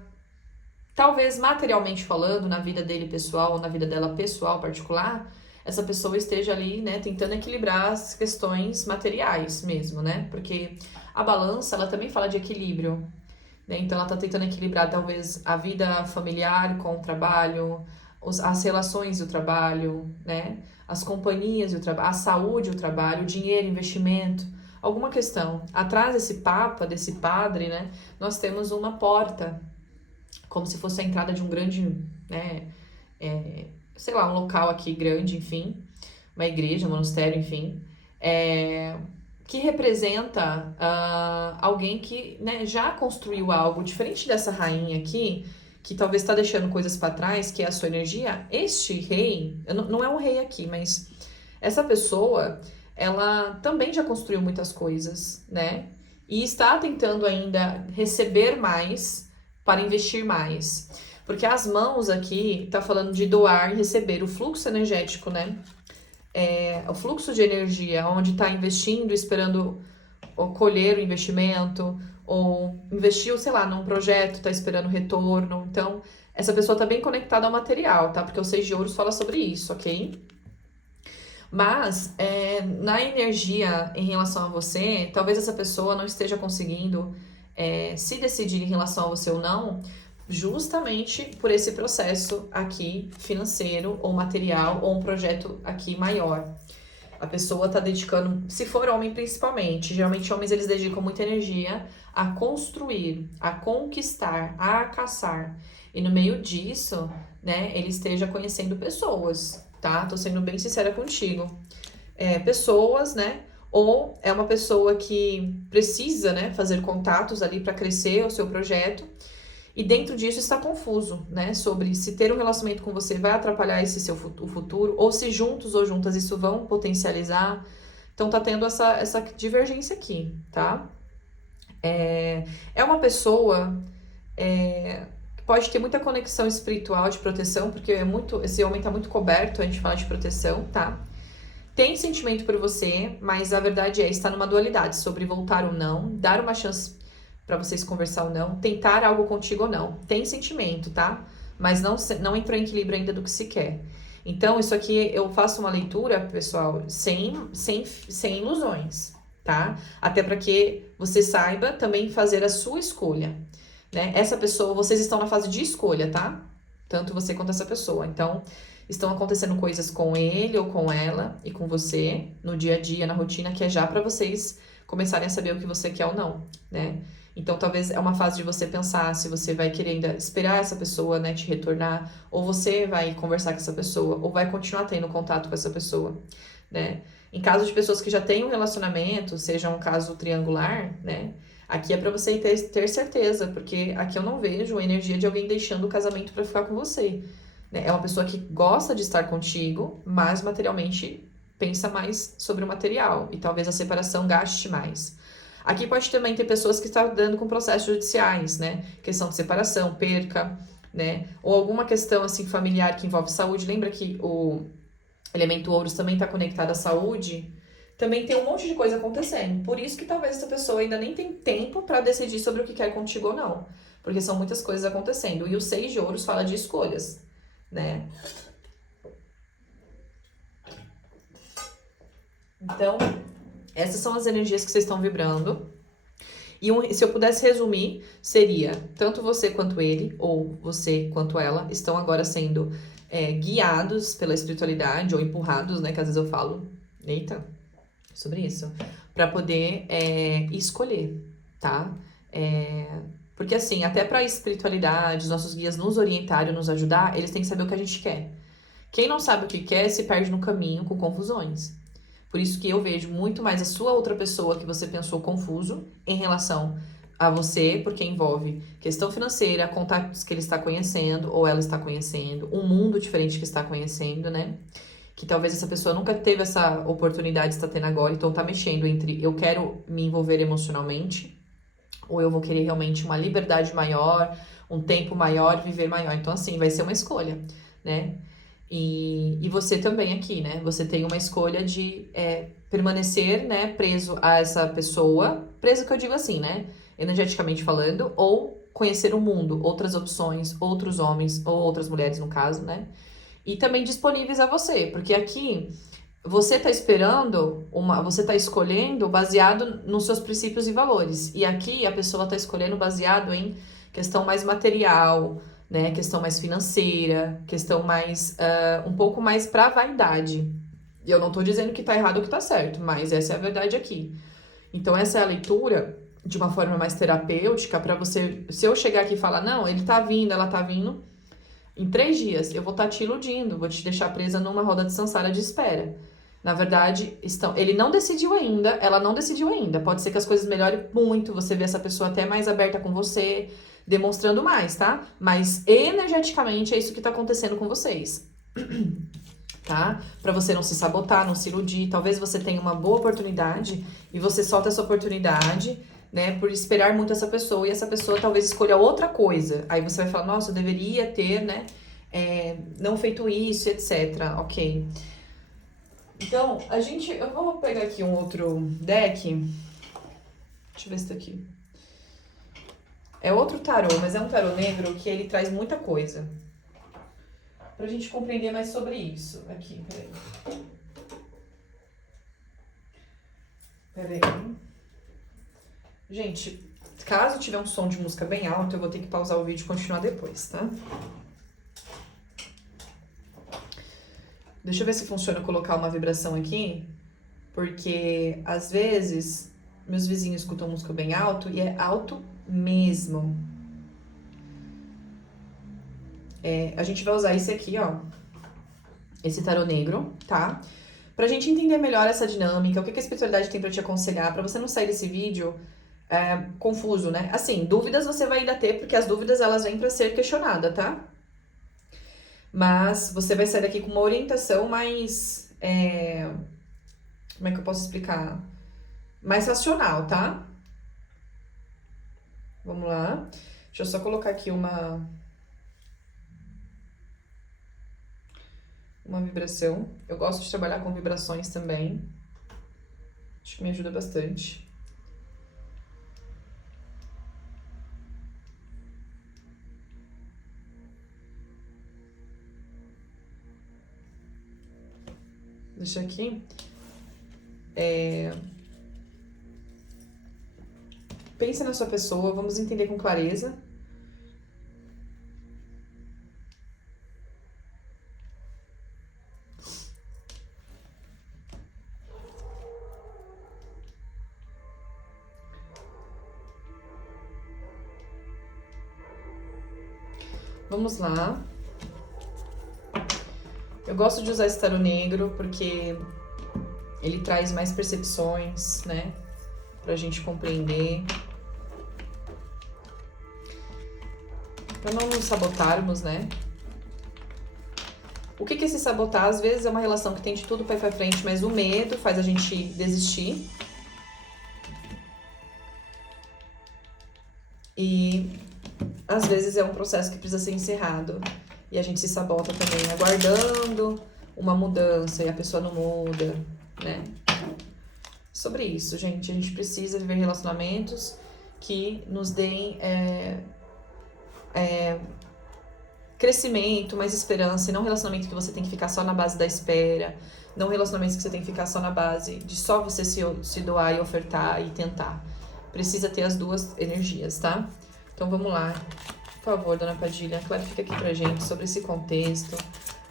talvez materialmente falando, na vida dele pessoal ou na vida dela pessoal particular, essa pessoa esteja ali, né, tentando equilibrar as questões materiais mesmo, né? Porque a balança, ela também fala de equilíbrio, né? Então ela tá tentando equilibrar talvez a vida familiar com o trabalho, as relações e o trabalho, né? As companhias e o trabalho, a saúde e o trabalho, o dinheiro, investimento, alguma questão. Atrás desse papa, desse padre, né, nós temos uma porta, como se fosse a entrada de um grande, né, sei lá, um local aqui grande, enfim, uma igreja, um monastério, enfim, que representa alguém que, né, já construiu algo diferente dessa rainha aqui, que talvez está deixando coisas para trás, que é a sua energia. Este rei, não é um rei aqui, mas essa pessoa, ela também já construiu muitas coisas, né? E está tentando ainda receber mais para investir mais. Porque as mãos aqui tá falando de doar e receber, o fluxo energético, né? O fluxo de energia, onde está investindo, esperando colher o investimento, ou investiu, sei lá, num projeto, está esperando retorno. Então, essa pessoa está bem conectada ao material, tá? Porque o 6 de ouros fala sobre isso, ok? Mas, na energia em relação a você, talvez essa pessoa não esteja conseguindo se decidir em relação a você ou não, justamente por esse processo aqui financeiro ou material ou um projeto aqui maior. A pessoa tá dedicando, se for homem principalmente, geralmente homens eles dedicam muita energia a construir, a conquistar, a caçar. E no meio disso, né, ele esteja conhecendo pessoas, tá? Tô sendo bem sincera contigo. Pessoas, né? Ou é uma pessoa que precisa, né, fazer contatos ali para crescer o seu projeto. E dentro disso está confuso, né? Sobre se ter um relacionamento com você vai atrapalhar o futuro, ou se juntos ou juntas isso vão potencializar. Então tá tendo essa divergência aqui, tá? É uma pessoa que pode ter muita conexão espiritual de proteção, porque esse homem tá muito coberto, a gente fala de proteção, tá? Tem sentimento por você, mas a verdade está numa dualidade sobre voltar ou não, dar uma chance para vocês conversar ou não, tentar algo contigo ou não. Tem sentimento, tá? Mas não entrou em equilíbrio ainda do que se quer. Então, isso aqui eu faço uma leitura, pessoal, sem ilusões, tá? Até para que você saiba também fazer a sua escolha, né? Essa pessoa, vocês estão na fase de escolha, tá? Tanto você quanto essa pessoa. Então, estão acontecendo coisas com ele ou com ela e com você no dia a dia, na rotina, que é já para vocês começarem a saber o que você quer ou não, né? Então, talvez é uma fase de você pensar se você vai querer ainda esperar essa pessoa, né, te retornar, ou você vai conversar com essa pessoa, ou vai continuar tendo contato com essa pessoa, né? Em caso de pessoas que já têm um relacionamento, seja um caso triangular, né? Aqui é pra você ter certeza, porque aqui eu não vejo a energia de alguém deixando o casamento pra ficar com você, né? É uma pessoa que gosta de estar contigo, mas materialmente pensa mais sobre o material e talvez a separação gaste mais. Aqui pode também ter pessoas que estão lidando com processos judiciais, né? Questão de separação, perca, né? Ou alguma questão assim familiar que envolve saúde. Lembra que o elemento ouros também está conectado à saúde? Também tem um monte de coisa acontecendo. Por isso que talvez essa pessoa ainda nem tem tempo para decidir sobre o que quer contigo ou não. Porque são muitas coisas acontecendo. E o 6 de ouros fala de escolhas, né? Então, essas são as energias que vocês estão vibrando. E se eu pudesse resumir, seria tanto você quanto ele, ou você quanto ela, estão agora sendo guiados pela espiritualidade, ou empurrados, né? Que às vezes eu falo, eita, sobre isso, para poder escolher, tá? Porque assim, até para a espiritualidade, os nossos guias nos orientarem, nos ajudar, eles têm que saber o que a gente quer. Quem não sabe o que quer se perde no caminho com confusões. Por isso que eu vejo muito mais a sua outra pessoa que você pensou confuso em relação a você, porque envolve questão financeira, contatos que ele está conhecendo ou ela está conhecendo, um mundo diferente que está conhecendo, né? Que talvez essa pessoa nunca teve essa oportunidade de estar tendo agora, então tá mexendo entre eu quero me envolver emocionalmente ou eu vou querer realmente uma liberdade maior, um tempo maior, viver maior. Então assim, vai ser uma escolha, né? E você também aqui, né? Você tem uma escolha de permanecer, né, preso a essa pessoa, preso que eu digo assim, né? Energeticamente falando, ou conhecer o mundo, outras opções, outros homens, ou outras mulheres no caso, né? E também disponíveis a você, porque aqui você tá esperando, você tá escolhendo baseado nos seus princípios e valores. E aqui a pessoa tá escolhendo baseado em questão mais material, né? Questão mais financeira, questão mais, um pouco mais pra vaidade. E eu não tô dizendo que tá errado ou que tá certo, mas essa é a verdade aqui. Então essa é a leitura de uma forma mais terapêutica pra você, se eu chegar aqui e falar, não, ele tá vindo, ela tá vindo, em 3 dias eu vou estar te iludindo, vou te deixar presa numa roda de samsara de espera. Na verdade, ele não decidiu ainda, ela não decidiu ainda. Pode ser que as coisas melhorem muito, você vê essa pessoa até mais aberta com você, demonstrando mais, tá? Mas energeticamente é isso que tá acontecendo com vocês. Tá? Pra você não se sabotar, não se iludir. Talvez você tenha uma boa oportunidade e você solta essa oportunidade, né, por esperar muito essa pessoa e essa pessoa talvez escolha outra coisa. Aí você vai falar, nossa, eu deveria ter, né, não feito isso, etc. Ok. Então, eu vou pegar aqui um outro deck. Deixa eu ver se tá aqui. É outro tarô, mas é um tarô negro que ele traz muita coisa. Pra gente compreender mais sobre isso. Aqui, peraí. Gente, caso tiver um som de música bem alto, eu vou ter que pausar o vídeo e continuar depois, tá? Deixa eu ver se funciona colocar uma vibração aqui, porque às vezes meus vizinhos escutam música bem alto e é alto mesmo. A gente vai usar esse aqui, ó, esse tarô negro, tá? Pra gente entender melhor essa dinâmica, o que a espiritualidade tem pra te aconselhar, pra você não sair desse vídeo confuso, né? Assim, dúvidas você vai ainda ter, porque as dúvidas elas vêm pra ser questionada, tá? Mas você vai sair daqui com uma orientação mais... como é que eu posso explicar? Mais racional, tá? Vamos lá. Deixa eu só colocar aqui uma vibração. Eu gosto de trabalhar com vibrações também. Acho que me ajuda bastante. Deixa aqui. Pense na sua pessoa, vamos entender com clareza. Vamos lá. Eu gosto de usar esse tarô negro porque ele traz mais percepções, né? Pra gente compreender. Pra não nos sabotarmos, né? O que é se sabotar? Às vezes é uma relação que tem de tudo pra ir pra frente, mas o medo faz a gente desistir. E às vezes é um processo que precisa ser encerrado. E a gente se sabota também, aguardando uma mudança e a pessoa não muda, né? Sobre isso, gente. A gente precisa viver relacionamentos que nos deem crescimento, mais esperança, e não relacionamento que você tem que ficar só na base da espera, não relacionamentos que você tem que ficar só na base de só você se doar e ofertar e tentar. Precisa ter as duas energias, tá? Então vamos lá. Por favor, dona Padilha, clarifica aqui pra gente sobre esse contexto,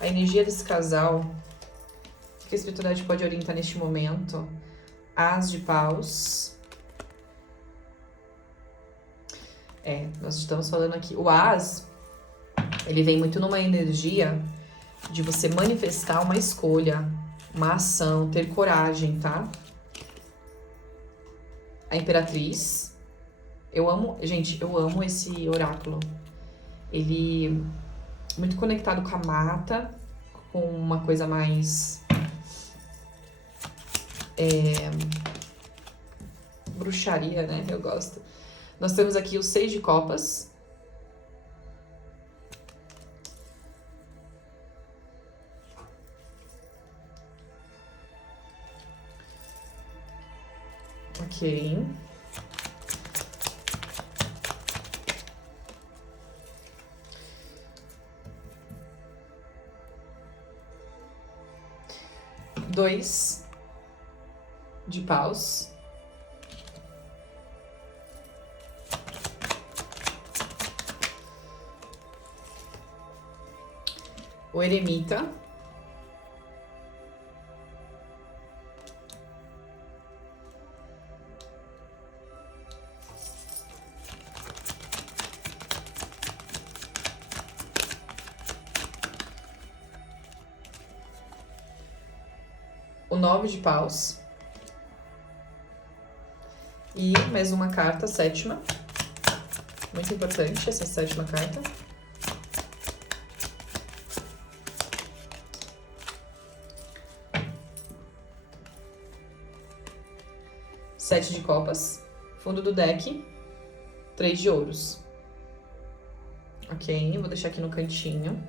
a energia desse casal, o que a espiritualidade pode orientar neste momento. As de paus. Nós estamos falando aqui. O as, ele vem muito numa energia de você manifestar uma escolha, uma ação, ter coragem, tá? A Imperatriz. Eu amo, gente, eu amo esse oráculo. Ele é muito conectado com a mata, com uma coisa mais bruxaria, né? Eu gosto. Nós temos aqui o 6 de copas. Ok. Dois de paus. O eremita. O 9 de paus. E mais uma carta, sétima. Muito importante essa sétima carta. Sete de copas. Fundo do deck. 3 de ouros. Ok, vou deixar aqui no cantinho.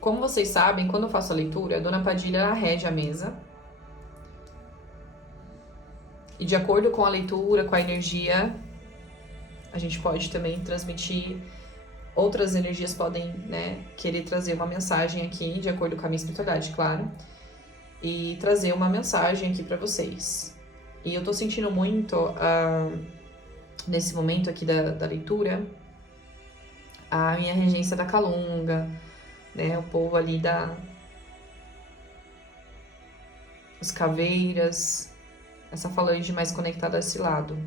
Como vocês sabem, quando eu faço a leitura, a Dona Padilha rege a mesa. E de acordo com a leitura, com a energia, a gente pode também transmitir. Outras energias podem, né, querer trazer uma mensagem aqui, de acordo com a minha espiritualidade, claro. E trazer uma mensagem aqui pra vocês. E eu tô sentindo muito, nesse momento aqui da leitura, a minha regência da Calunga, né, o povo ali os caveiras, essa falange mais conectada a esse lado.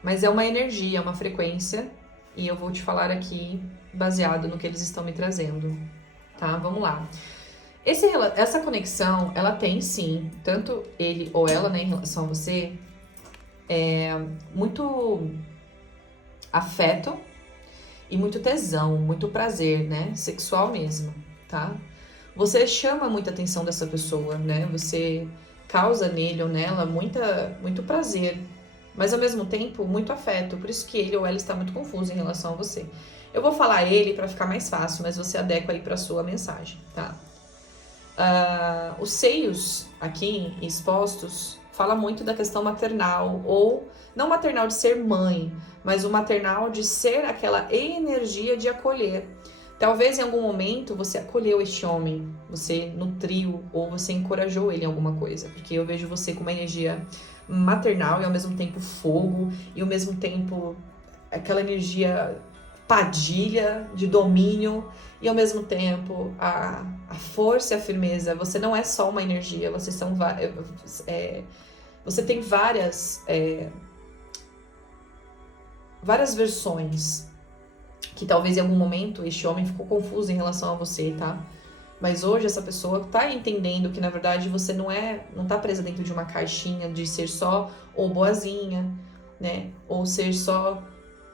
Mas é uma energia, é uma frequência, e eu vou te falar aqui baseado no que eles estão me trazendo, tá? Vamos lá. Essa conexão, ela tem sim, tanto ele ou ela, né, em relação a você, muito afeto e muito tesão, muito prazer, né, sexual mesmo, tá? Você chama muita atenção dessa pessoa, né, você causa nele ou nela muito prazer, mas ao mesmo tempo muito afeto, por isso que ele ou ela está muito confuso em relação a você. Eu vou falar ele para ficar mais fácil, mas você adequa aí para sua mensagem, tá? Os seios aqui expostos fala muito da questão maternal, ou não maternal de ser mãe, mas o maternal de ser aquela energia de acolher. Talvez em algum momento você acolheu este homem, você nutriu ou você encorajou ele em alguma coisa, porque eu vejo você com uma energia maternal e ao mesmo tempo fogo, e ao mesmo tempo aquela energia padilha de domínio, e ao mesmo tempo a força e a firmeza. Você não é só uma energia, você tem várias versões que talvez em algum momento este homem ficou confuso em relação a você, tá? Mas hoje essa pessoa tá entendendo que, na verdade, você não tá presa dentro de uma caixinha de ser só ou boazinha, né? Ou ser só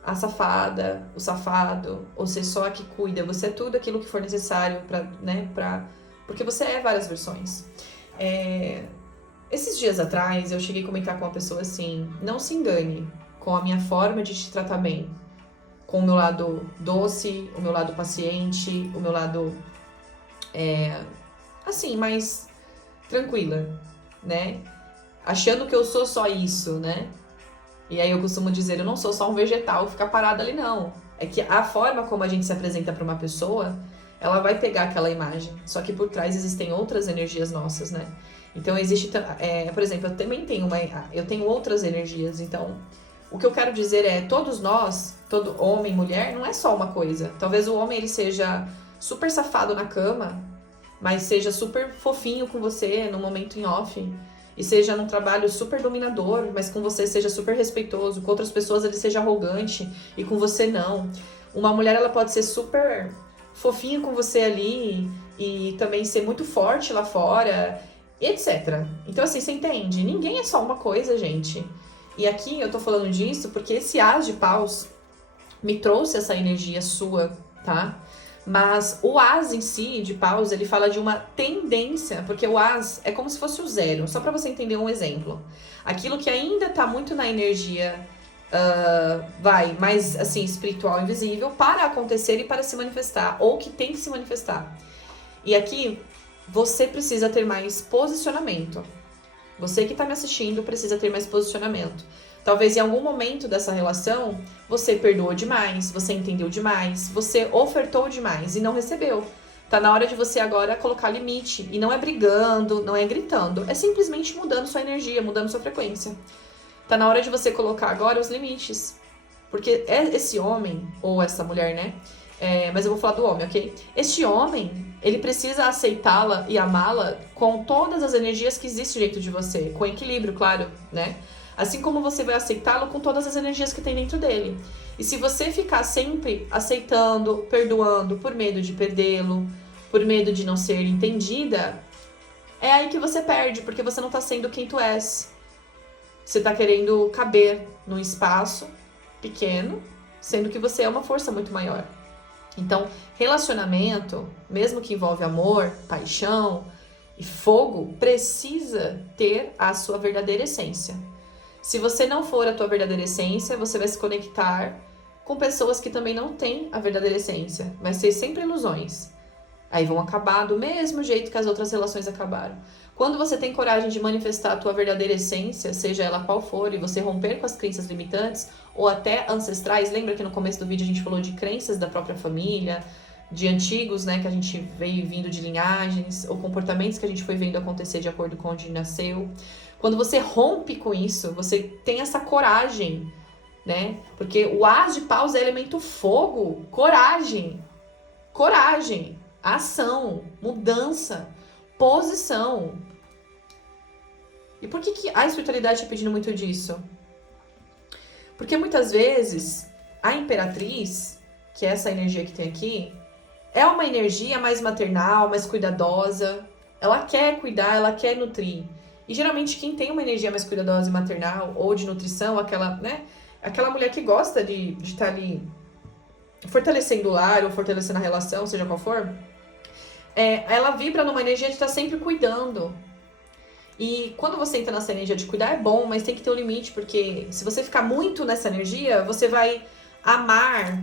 a safada, o safado, ou ser só a que cuida. Você é tudo aquilo que for necessário porque você é várias versões. Esses dias atrás, eu cheguei a comentar com uma pessoa assim, não se engane com a minha forma de te tratar bem. Com o meu lado doce, o meu lado paciente, o meu lado, assim, mais tranquila, né? Achando que eu sou só isso, né? E aí eu costumo dizer, eu não sou só um vegetal que fica parado ali, não. É que a forma como a gente se apresenta para uma pessoa, ela vai pegar aquela imagem. Só que por trás existem outras energias nossas, né? Então existe, por exemplo, eu também tenho eu tenho outras energias. Então, o que eu quero dizer é, todos nós, todo homem, mulher, não é só uma coisa. Talvez o homem ele seja super safado na cama, mas seja super fofinho com você no momento em off. E seja num trabalho super dominador, mas com você seja super respeitoso. Com outras pessoas ele seja arrogante e com você não. Uma mulher ela pode ser super fofinha com você ali e também ser muito forte lá fora, etc. Então assim, você entende? Ninguém é só uma coisa, gente. E aqui eu tô falando disso porque esse as de paus me trouxe essa energia sua, tá? Mas o as em si, de paus, ele fala de uma tendência, porque o as é como se fosse o zero. Só para você entender um exemplo. Aquilo que ainda tá muito na energia, mais assim, espiritual, invisível, para acontecer e para se manifestar, ou que tem que se manifestar. E aqui, você precisa ter mais posicionamento. Você que tá me assistindo precisa ter mais posicionamento. Talvez em algum momento dessa relação, você perdoou demais, você entendeu demais, você ofertou demais e não recebeu. Tá na hora de você agora colocar limite. E não é brigando, não é gritando. É simplesmente mudando sua energia, mudando sua frequência. Tá na hora de você colocar agora os limites. Porque esse homem, ou essa mulher, né? Mas eu vou falar do homem, ok? Este homem, ele precisa aceitá-la e amá-la com todas as energias que existem dentro de você. Com equilíbrio, claro, né? Assim como você vai aceitá-lo com todas as energias que tem dentro dele. E se você ficar sempre aceitando, perdoando, por medo de perdê-lo, por medo de não ser entendida, é aí que você perde, porque você não tá sendo quem tu és. Você tá querendo caber num espaço pequeno, sendo que você é uma força muito maior. Então, relacionamento, mesmo que envolve amor, paixão e fogo, precisa ter a sua verdadeira essência. Se você não for a tua verdadeira essência, você vai se conectar com pessoas que também não têm a verdadeira essência. Vai ser sempre ilusões. Aí vão acabar do mesmo jeito que as outras relações acabaram. Quando você tem coragem de manifestar a tua verdadeira essência, seja ela qual for, e você romper com as crenças limitantes ou até ancestrais, lembra que no começo do vídeo a gente falou de crenças da própria família, de antigos, né, que a gente veio vindo de linhagens, ou comportamentos que a gente foi vendo acontecer de acordo com onde nasceu. Quando você rompe com isso, você tem essa coragem, né? Porque o as de paus é elemento fogo, coragem, ação, mudança, posição. E por que a espiritualidade está pedindo muito disso? Porque muitas vezes a imperatriz, que é essa energia que tem aqui, é uma energia mais maternal, mais cuidadosa. Ela quer cuidar, ela quer nutrir. E geralmente quem tem uma energia mais cuidadosa e maternal, ou de nutrição, aquela mulher que gosta de estar ali fortalecendo o lar ou fortalecendo a relação, seja qual for, ela vibra numa energia de estar sempre cuidando. E quando você entra nessa energia de cuidar é bom, mas tem que ter um limite, porque se você ficar muito nessa energia, você vai amar,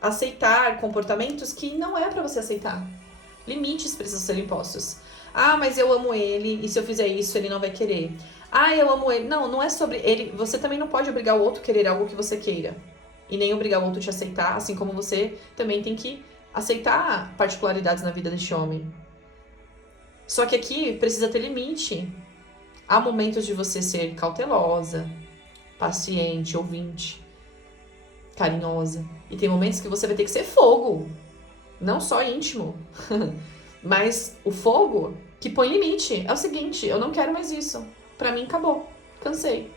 aceitar comportamentos que não é pra você aceitar. Limites precisam ser impostos. Ah, mas eu amo ele, e se eu fizer isso, ele não vai querer. Ah, eu amo ele. Não, não é sobre ele. Você também não pode obrigar o outro a querer algo que você queira. E nem obrigar o outro a te aceitar, assim como você também tem que aceitar particularidades na vida deste homem. Só que aqui precisa ter limite. Há momentos de você ser cautelosa, paciente, ouvinte, carinhosa. E tem momentos que você vai ter que ser fogo. Não só íntimo. Mas o fogo que põe limite. É o seguinte, eu não quero mais isso. Pra mim, acabou. Cansei.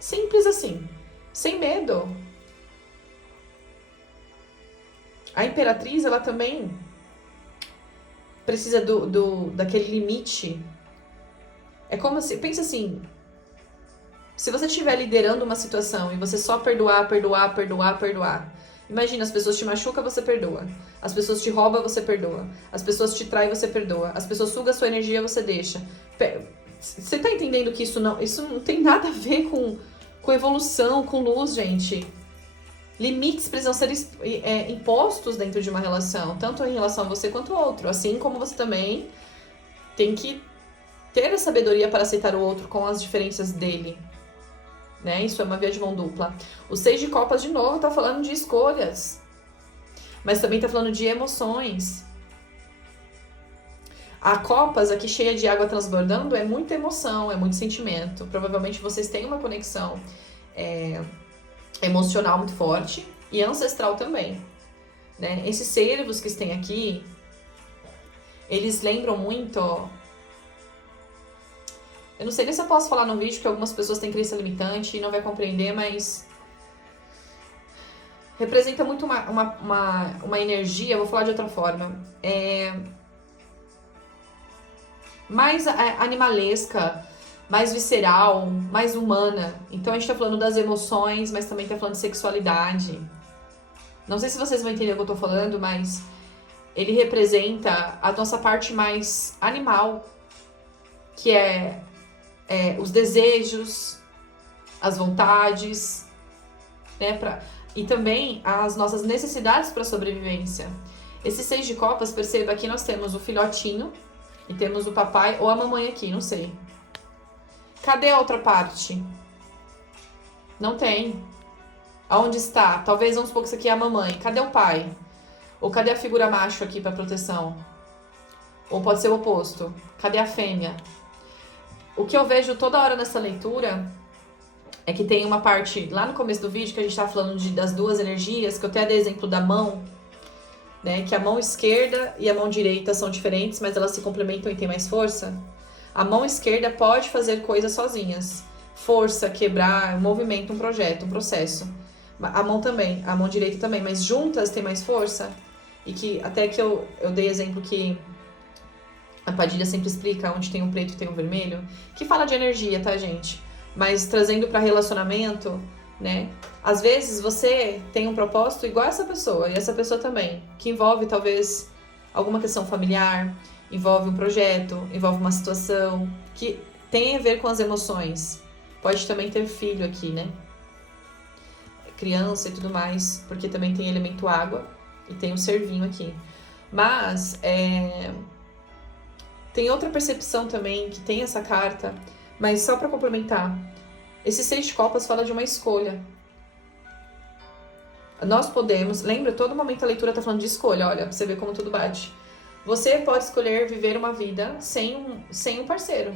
Simples assim. Sem medo. A imperatriz, ela também precisa daquele limite. É como se, pensa assim, se você estiver liderando uma situação e você só perdoar, perdoar, perdoar, perdoar. Imagina, as pessoas te machucam, você perdoa. As pessoas te roubam, você perdoa. As pessoas te traem, você perdoa. As pessoas sugam a sua energia, você deixa. Você tá entendendo que isso não tem nada a ver com evolução, com luz, gente? Limites precisam ser impostos dentro de uma relação, tanto em relação a você quanto ao outro. Assim como você também tem que ter a sabedoria para aceitar o outro com as diferenças dele. Né? Isso é uma via de mão dupla. O 6 de copas, de novo, tá falando de escolhas. Mas também tá falando de emoções. A copas aqui cheia de água transbordando é muita emoção, é muito sentimento. Provavelmente vocês têm uma conexão emocional muito forte e ancestral também. Né? Esses servos que têm aqui, eles lembram muito... Eu não sei nem se eu posso falar no vídeo, porque algumas pessoas têm crença limitante e não vai compreender, mas... representa muito uma energia, vou falar de outra forma, mais animalesca, mais visceral, mais humana. Então a gente tá falando das emoções, mas também tá falando de sexualidade. Não sei se vocês vão entender o que eu tô falando, mas ele representa a nossa parte mais animal, que é os desejos, as vontades, né? E também as nossas necessidades para sobrevivência. Esse 6 de copas, perceba que nós temos o filhotinho e temos o papai ou a mamãe aqui, não sei. Cadê a outra parte? Não tem. Aonde está? Talvez, vamos supor que isso aqui é a mamãe. Cadê o pai? Ou cadê a figura macho aqui para proteção? Ou pode ser o oposto. Cadê a fêmea? O que eu vejo toda hora nessa leitura é que tem uma parte lá no começo do vídeo que a gente tá falando das duas energias, que eu até dei exemplo da mão, né? Que a mão esquerda e a mão direita são diferentes, mas elas se complementam e têm mais força. A mão esquerda pode fazer coisas sozinhas. Força, quebrar, um movimento, um projeto, um processo. A mão também, a mão direita também, mas juntas tem mais força. E que até que eu dei exemplo que a Padilha sempre explica onde tem o preto e tem o vermelho, que fala de energia, tá, gente? Mas trazendo para relacionamento, né? Às vezes você tem um propósito igual a essa pessoa, e essa pessoa também, que envolve talvez alguma questão familiar, envolve um projeto, envolve uma situação que tem a ver com as emoções. Pode também ter filho aqui, né? Criança e tudo mais, porque também tem elemento água e tem um servinho aqui. Mas tem outra percepção também que tem essa carta, mas só para complementar, esse 6 de copas fala de uma escolha. Nós podemos, lembra, todo momento a leitura tá falando de escolha, olha, pra você ver como tudo bate. Você pode escolher viver uma vida sem um parceiro,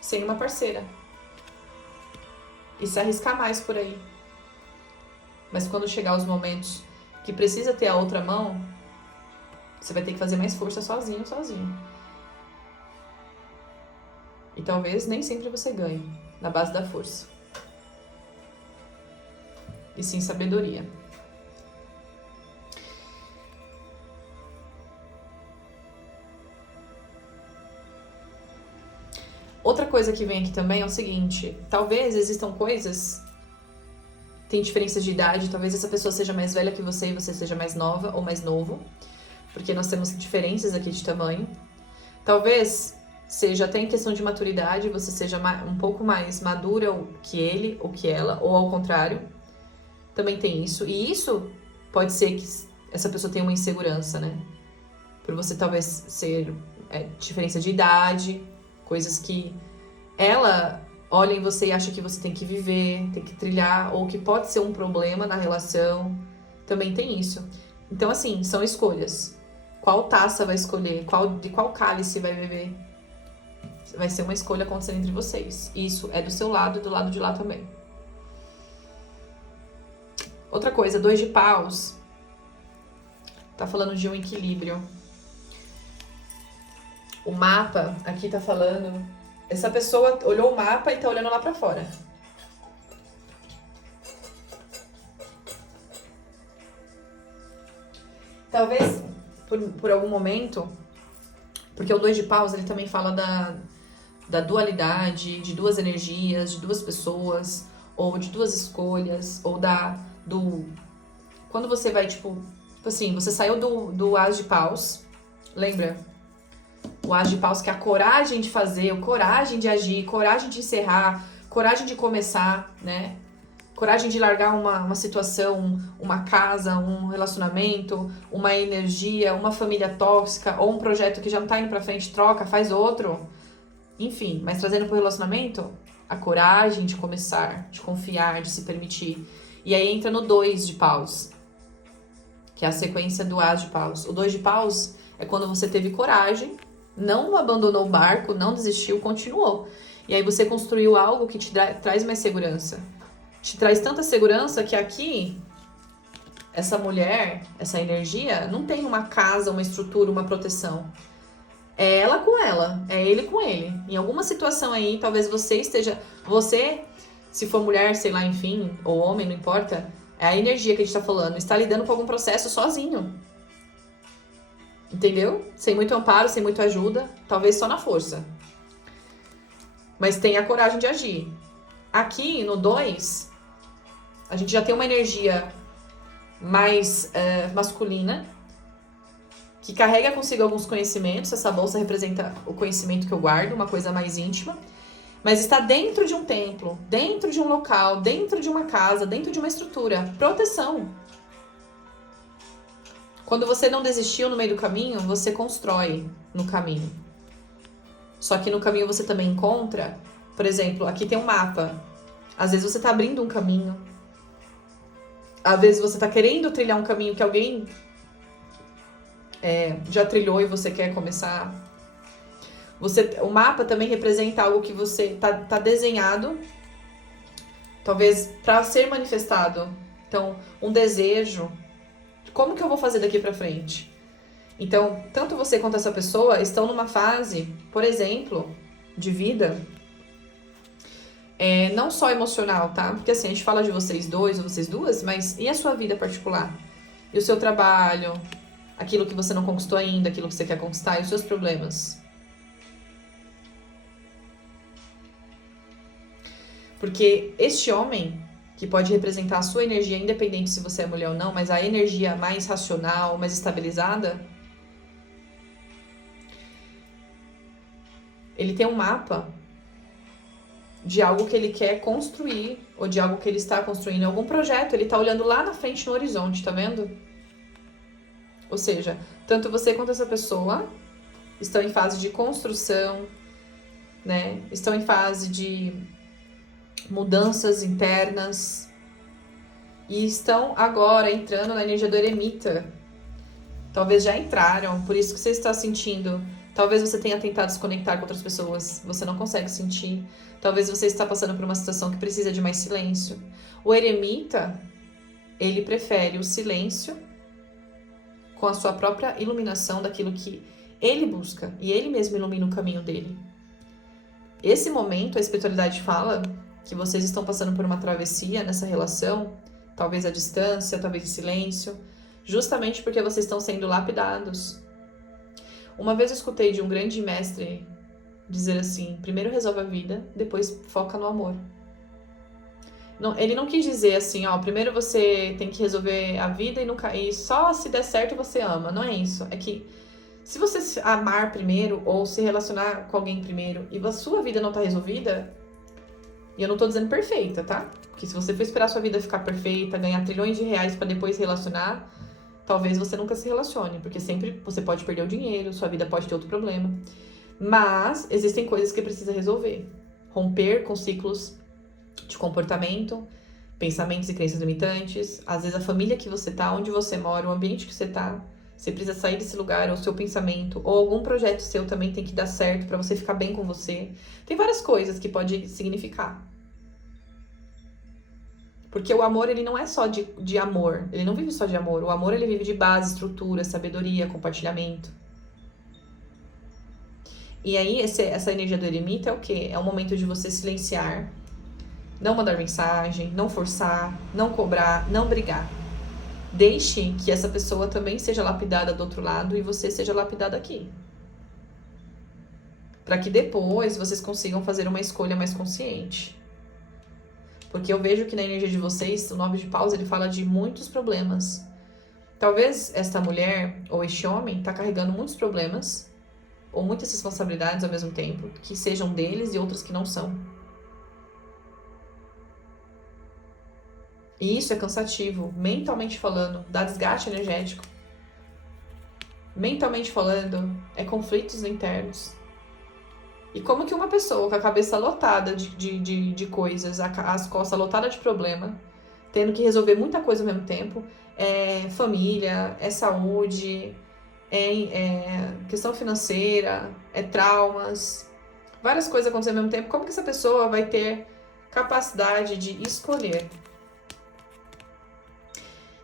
sem uma parceira, e se arriscar mais por aí. Mas quando chegar os momentos que precisa ter a outra mão, você vai ter que fazer mais força sozinho. E talvez nem sempre você ganhe na base da força. E sim sabedoria. Outra coisa que vem aqui também é o seguinte, talvez existam coisas, tem diferença de idade, talvez essa pessoa seja mais velha que você e você seja mais nova ou mais novo, porque nós temos diferenças aqui de tamanho. Talvez seja até em questão de maturidade, você seja um pouco mais madura que ele ou que ela, ou ao contrário. Também tem isso. E isso pode ser que essa pessoa tenha uma insegurança, né? Por você talvez ser diferença de idade, coisas que ela olha em você e acha que você tem que viver, tem que trilhar, ou que pode ser um problema na relação. Também tem isso. Então, assim, são escolhas. Qual taça vai escolher? De qual cálice vai beber? Vai ser uma escolha acontecendo entre vocês. Isso é do seu lado e do lado de lá também. Outra coisa, 2 de paus. Tá falando de um equilíbrio. O mapa aqui tá falando... Essa pessoa olhou o mapa e tá olhando lá pra fora. Talvez por algum momento, porque o 2 de paus, ele também fala da dualidade, de duas energias, de duas pessoas, ou de duas escolhas, ou quando você vai, tipo assim, você saiu do As de paus, lembra? O As de paus, que é a coragem de fazer, a coragem de agir, coragem de encerrar, coragem de começar, né? Coragem de largar uma situação, uma casa, um relacionamento, uma energia, uma família tóxica, ou um projeto que já não tá indo pra frente, troca, faz outro. Enfim, mas trazendo pro relacionamento, a coragem de começar, de confiar, de se permitir. E aí entra no 2 de paus, que é a sequência do As de paus. O 2 de paus é quando você teve coragem, não abandonou o barco, não desistiu, continuou. E aí você construiu algo que te traz mais segurança. Te traz tanta segurança que aqui, essa mulher, essa energia, não tem uma casa, uma estrutura, uma proteção. É ela com ela, é ele com ele. Em alguma situação aí, talvez você esteja... Você, se for mulher, sei lá, enfim, ou homem, não importa, é a energia que a gente tá falando, está lidando com algum processo sozinho. Entendeu? Sem muito amparo, sem muita ajuda, talvez só na força. Mas tem a coragem de agir. Aqui, no 2, a gente já tem uma energia mais masculina, que carrega consigo alguns conhecimentos. Essa bolsa representa o conhecimento que eu guardo, uma coisa mais íntima, mas está dentro de um templo, dentro de um local, dentro de uma casa, dentro de uma estrutura. Proteção. Quando você não desistiu no meio do caminho, você constrói no caminho. Só que no caminho você também encontra, por exemplo, aqui tem um mapa. Às vezes você está abrindo um caminho. Às vezes você está querendo trilhar um caminho que alguém já trilhou e você quer começar. O mapa também representa algo que você tá desenhado, talvez para ser manifestado. Então, um desejo. Como que eu vou fazer daqui para frente? Então, tanto você quanto essa pessoa estão numa fase, por exemplo, de vida, não só emocional, tá? Porque assim, a gente fala de vocês dois ou vocês duas, mas e a sua vida particular? E o seu trabalho? Aquilo que você não conquistou ainda, aquilo que você quer conquistar e os seus problemas. Porque este homem, que pode representar a sua energia, independente se você é mulher ou não, mas a energia mais racional, mais estabilizada, ele tem um mapa de algo que ele quer construir, ou de algo que ele está construindo, algum projeto, ele está olhando lá na frente no horizonte, tá vendo? Ou seja, tanto você quanto essa pessoa estão em fase de construção, né? Estão em fase de mudanças internas e estão agora entrando na energia do eremita. Talvez já entraram, por isso que você está sentindo. Talvez você tenha tentado se conectar com outras pessoas, você não consegue sentir. Talvez você está passando por uma situação que precisa de mais silêncio. O eremita, ele prefere o silêncio com a sua própria iluminação daquilo que ele busca. E ele mesmo ilumina o caminho dele. Esse momento, a espiritualidade fala que vocês estão passando por uma travessia nessa relação, talvez à distância, talvez em silêncio, justamente porque vocês estão sendo lapidados. Uma vez eu escutei de um grande mestre dizer assim: primeiro resolve a vida, depois foca no amor. Não, ele não quis dizer assim, ó, primeiro você tem que resolver a vida e só se der certo você ama. Não é isso. É que se você se amar primeiro ou se relacionar com alguém primeiro e a sua vida não tá resolvida, e eu não tô dizendo perfeita, tá? Porque se você for esperar a sua vida ficar perfeita, ganhar trilhões de reais pra depois relacionar, talvez você nunca se relacione, porque sempre você pode perder o dinheiro, sua vida pode ter outro problema. Mas existem coisas que precisa resolver. Romper com ciclos de comportamento, pensamentos e crenças limitantes. Às vezes a família que você tá, onde você mora, o ambiente que você tá, você precisa sair desse lugar, ou seu pensamento, ou algum projeto seu também tem que dar certo pra você ficar bem com você. Tem várias coisas que pode significar. Porque o amor, ele não é só de amor. Ele não vive só de amor. O amor, ele vive de base, estrutura, sabedoria, compartilhamento. E aí, essa energia do eremita é o quê? É o momento de você silenciar, não mandar mensagem, não forçar, não cobrar, não brigar. Deixe que essa pessoa também seja lapidada do outro lado e você seja lapidada aqui. Para que depois vocês consigam fazer uma escolha mais consciente. Porque eu vejo que na energia de vocês, o 9 de paus, ele fala de muitos problemas. Talvez esta mulher ou este homem tá carregando muitos problemas ou muitas responsabilidades ao mesmo tempo, que sejam deles e outras que não são. E isso é cansativo, mentalmente falando, dá desgaste energético. Mentalmente falando, é conflitos internos. E como que uma pessoa com a cabeça lotada de coisas, as costas lotadas de problema, tendo que resolver muita coisa ao mesmo tempo, é família, é saúde, é questão financeira, é traumas, várias coisas acontecendo ao mesmo tempo, como que essa pessoa vai ter capacidade de escolher?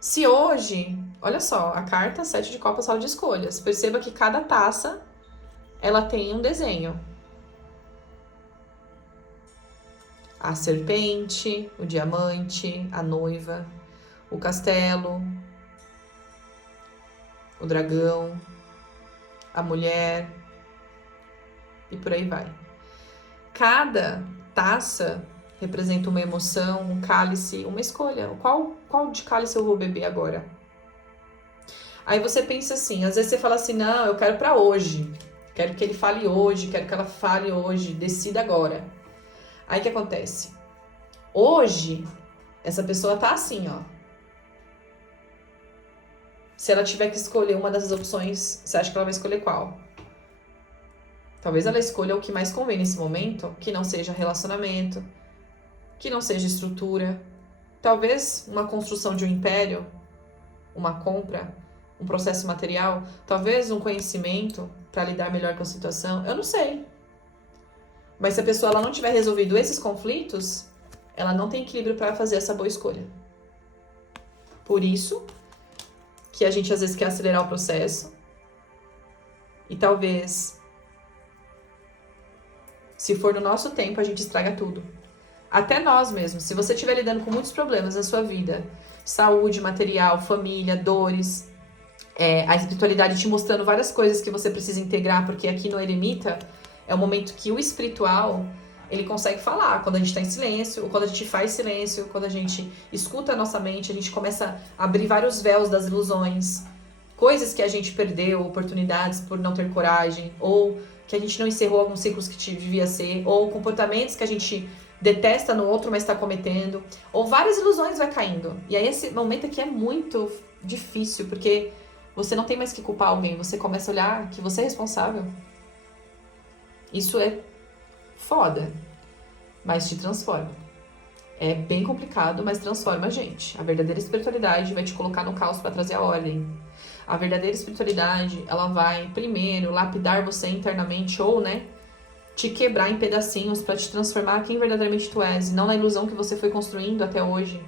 Se hoje, olha só, a carta 7 de copas fala de escolhas. Perceba que cada taça, ela tem um desenho. A serpente, o diamante, a noiva, o castelo, o dragão, a mulher e por aí vai. Cada taça representa uma emoção, um cálice, uma escolha. Qual de cálice eu vou beber agora? Aí você pensa assim, às vezes você fala assim, não, eu quero pra hoje. Quero que ele fale hoje, quero que ela fale hoje, decida agora. Aí o que acontece? Hoje, essa pessoa tá assim, ó. Se ela tiver que escolher uma dessas opções, você acha que ela vai escolher qual? Talvez ela escolha o que mais convém nesse momento, que não seja relacionamento, que não seja estrutura. Talvez uma construção de um império, uma compra, um processo material, talvez um conhecimento para lidar melhor com a situação. Eu não sei. Mas se a pessoa ela não tiver resolvido esses conflitos, ela não tem equilíbrio para fazer essa boa escolha. Por isso que a gente às vezes quer acelerar o processo e talvez, se for no nosso tempo, a gente estraga tudo. Até nós mesmos. Se você estiver lidando com muitos problemas na sua vida, saúde, material, família, dores, a espiritualidade te mostrando várias coisas que você precisa integrar, porque aqui no Eremita é o momento que o espiritual, ele consegue falar, quando a gente está em silêncio, ou quando a gente faz silêncio, quando a gente escuta a nossa mente, a gente começa a abrir vários véus das ilusões, coisas que a gente perdeu, oportunidades por não ter coragem, ou que a gente não encerrou alguns ciclos que devia ser, ou comportamentos que a gente detesta no outro, mas está cometendo, ou várias ilusões vai caindo. E aí esse momento aqui é muito difícil, porque você não tem mais que culpar alguém, você começa a olhar que você é responsável. Isso é foda, mas te transforma. É bem complicado, mas transforma a gente. A verdadeira espiritualidade vai te colocar no caos para trazer a ordem. A verdadeira espiritualidade, ela vai primeiro lapidar você internamente ou, te quebrar em pedacinhos para te transformar quem verdadeiramente tu és, e não na ilusão que você foi construindo até hoje.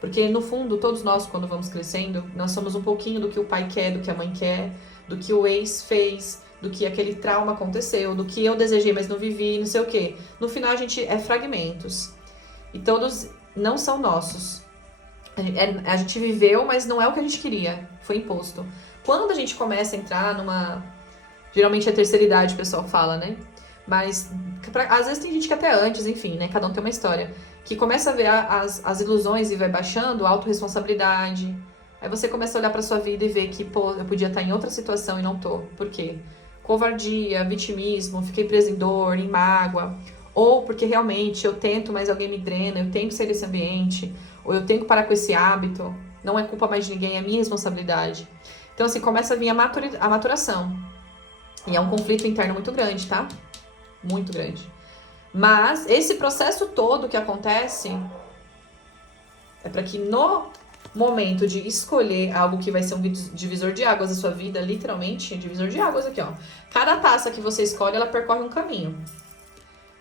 Porque no fundo, todos nós, quando vamos crescendo, nós somos um pouquinho do que o pai quer, do que a mãe quer, do que o ex fez, do que aquele trauma aconteceu, do que eu desejei, mas não vivi, não sei o quê. No final, a gente é fragmentos. E todos não são nossos. A gente viveu, mas não é o que a gente queria. Foi imposto. Quando a gente começa a entrar numa... Geralmente é a terceira idade, o pessoal fala, né? Mas às vezes tem gente que até antes, enfim, né? Cada um tem uma história. Que começa a ver as ilusões e vai baixando, a autorresponsabilidade. Aí você começa a olhar pra sua vida e ver que, pô, eu podia estar em outra situação e não tô. Por quê? Covardia, vitimismo, fiquei preso em dor, em mágoa. Ou porque realmente eu tento, mas alguém me drena, eu tenho que sair desse ambiente. Ou eu tenho que parar com esse hábito. Não é culpa mais de ninguém, é minha responsabilidade. Então, assim, começa a vir a maturação. E é um conflito interno muito grande, tá? Muito grande. Mas esse processo todo que acontece é para que no momento de escolher algo que vai ser um divisor de águas da sua vida, literalmente, divisor de águas aqui, ó. Cada taça que você escolhe, ela percorre um caminho.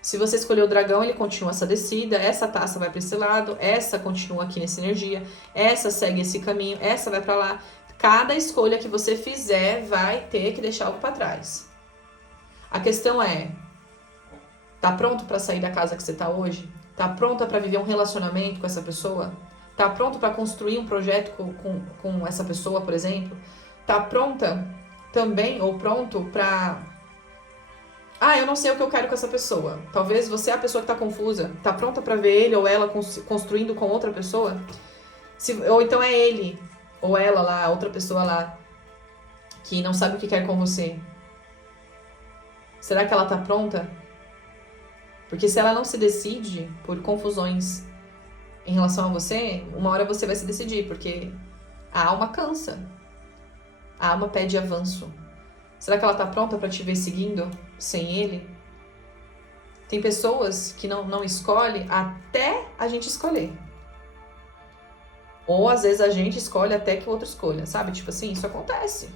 Se você escolher o dragão, ele continua essa descida, essa taça vai para esse lado, essa continua aqui nessa energia, essa segue esse caminho, essa vai para lá. Cada escolha que você fizer vai ter que deixar algo para trás. A questão é, tá pronto para sair da casa que você tá hoje? Tá pronta para viver um relacionamento com essa pessoa? Tá pronto para construir um projeto com essa pessoa, por exemplo? Tá pronta também, ou pronto pra... Ah, eu não sei o que eu quero com essa pessoa. Talvez você é a pessoa que tá confusa. Tá pronta pra ver ele ou ela construindo com outra pessoa? Ou então é ele ou ela lá, outra pessoa lá, que não sabe o que quer com você. Será que ela tá pronta? Porque se ela não se decide por confusões em relação a você, uma hora você vai se decidir, porque a alma cansa. A alma pede avanço. Será que ela tá pronta pra te ver seguindo sem ele? Tem pessoas que não escolhem até a gente escolher. Ou às vezes a gente escolhe até que o outro escolha, sabe? Tipo assim, isso acontece.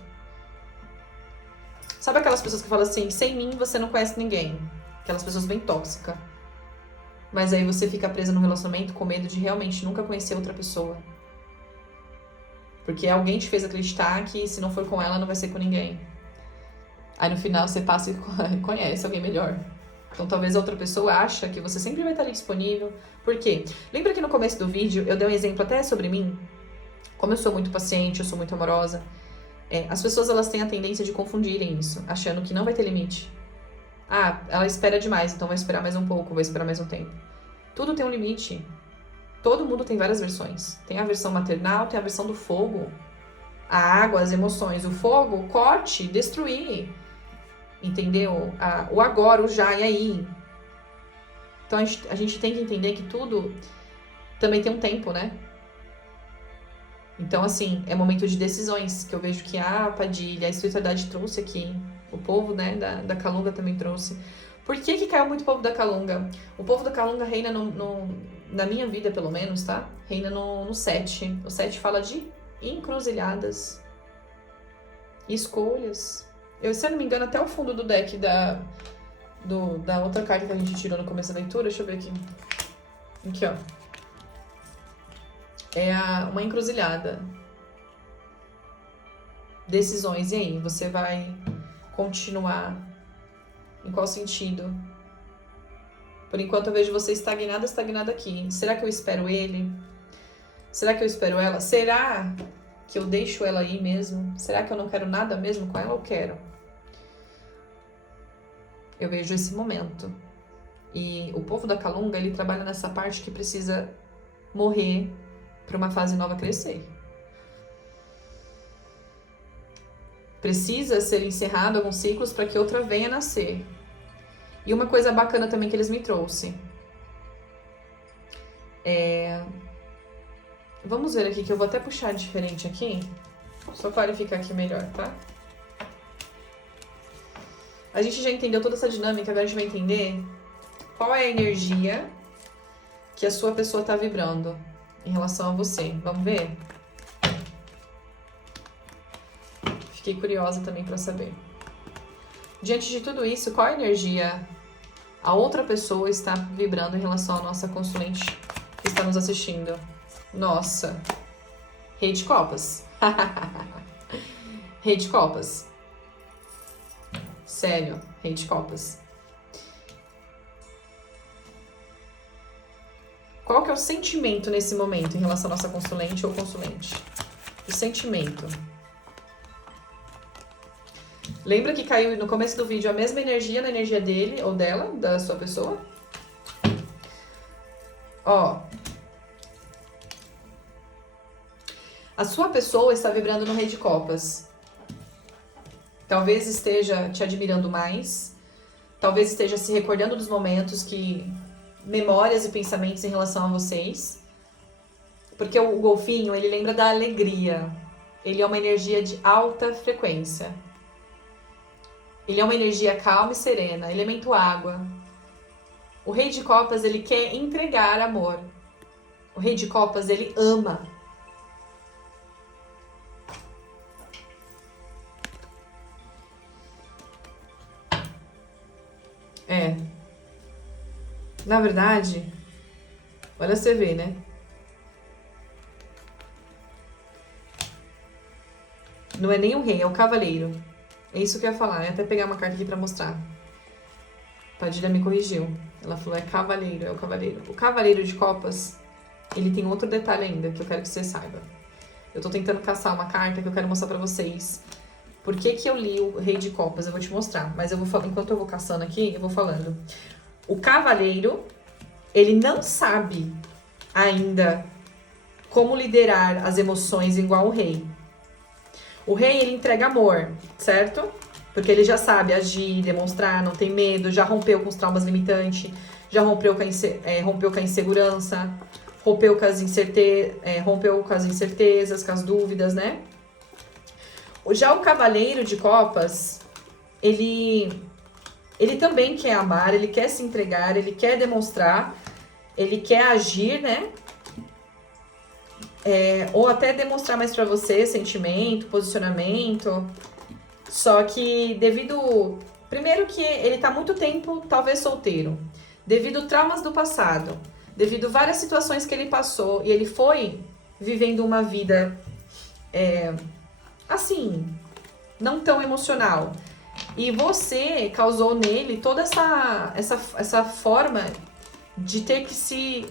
Sabe aquelas pessoas que falam assim, sem mim você não conhece ninguém? Aquelas pessoas bem tóxicas. Mas aí você fica presa no relacionamento com medo de realmente nunca conhecer outra pessoa. Porque alguém te fez acreditar que se não for com ela, não vai ser com ninguém. Aí no final você passa e conhece alguém melhor. Então talvez a outra pessoa acha que você sempre vai estar ali disponível. Por quê? Lembra que no começo do vídeo eu dei um exemplo até sobre mim? Como eu sou muito paciente, eu sou muito amorosa. As pessoas elas têm a tendência de confundirem isso, achando que não vai ter limite. Ah, ela espera demais, então vai esperar mais um pouco, vai esperar mais um tempo. Tudo tem um limite. Todo mundo tem várias versões. Tem a versão maternal, tem a versão do fogo. A água, as emoções. O fogo, corte, destruir. Entendeu? O agora, o já e aí. Então a gente tem que entender que tudo também tem um tempo, né? Então, assim, é momento de decisões, que eu vejo que a Padilha, a espiritualidade trouxe aqui. O povo, né, da Calunga também trouxe. Por que caiu muito o povo da Calunga? O povo da Calunga reina na minha vida, pelo menos, tá? Reina no 7. O 7 fala de encruzilhadas, escolhas. Se eu não me engano, até o fundo do deck da outra carta que a gente tirou no começo da leitura, deixa eu ver aqui. Aqui, ó. É uma encruzilhada. Decisões. E aí, você vai continuar? Em qual sentido? Por enquanto eu vejo você estagnada aqui. Será que eu espero ele? Será que eu espero ela? Será que eu deixo ela aí mesmo? Será que eu não quero nada mesmo com ela ou quero? Eu vejo esse momento. E o povo da Calunga, ele trabalha nessa parte que precisa morrer para uma fase nova crescer. Precisa ser encerrado alguns ciclos para que outra venha nascer. E uma coisa bacana também que eles me trouxeram. Vamos ver aqui, que eu vou até puxar diferente aqui. Só clarificar aqui melhor, tá? A gente já entendeu toda essa dinâmica, agora a gente vai entender qual é a energia que a sua pessoa está vibrando em relação a você. Vamos ver? Fiquei curiosa também para saber. Diante de tudo isso, qual a energia a outra pessoa está vibrando em relação à nossa consulente que está nos assistindo? Nossa, Rei de Copas. Rei de Copas. Sério, Rei de Copas. Qual que é o sentimento nesse momento em relação à nossa consulente ou consulente? O sentimento. Lembra que caiu no começo do vídeo a mesma energia na energia dele ou dela, da sua pessoa? Ó. A sua pessoa está vibrando no Rei de Copas. Talvez esteja te admirando mais. Talvez esteja se recordando dos momentos memórias e pensamentos em relação a vocês. Porque o golfinho, ele lembra da alegria. Ele é uma energia de alta frequência. Ele é uma energia calma e serena, elemento água. O Rei de Copas, ele quer entregar amor. O Rei de Copas, ele ama. Na verdade, olha você vê, né? Não é nem o rei, é o cavaleiro. É isso que eu ia falar. Eu ia até pegar uma carta aqui pra mostrar. Padilha me corrigiu. Ela falou, é cavaleiro, é o cavaleiro. O cavaleiro de copas, ele tem outro detalhe ainda que eu quero que você saiba. Eu tô tentando caçar uma carta que eu quero mostrar pra vocês. Por que que eu li o Rei de Copas? Eu vou te mostrar, mas eu vou falar, enquanto eu vou caçando aqui, eu vou falando. O Cavaleiro, ele não sabe ainda como liderar as emoções igual o Rei. O Rei, ele entrega amor, certo? Porque ele já sabe agir, demonstrar, não tem medo, já rompeu com os traumas limitantes, já rompeu com a insegurança, rompeu com as incertezas, com as dúvidas, né? Já o Cavaleiro de Copas, ele também quer amar, ele quer se entregar, ele quer demonstrar, ele quer agir, né? Ou até demonstrar mais pra você sentimento, posicionamento. Só que devido... Primeiro que ele tá muito tempo, talvez, solteiro. Devido traumas do passado. Devido várias situações que ele passou. E ele foi vivendo uma vida... assim... não tão emocional. E você causou nele toda essa forma de ter que se...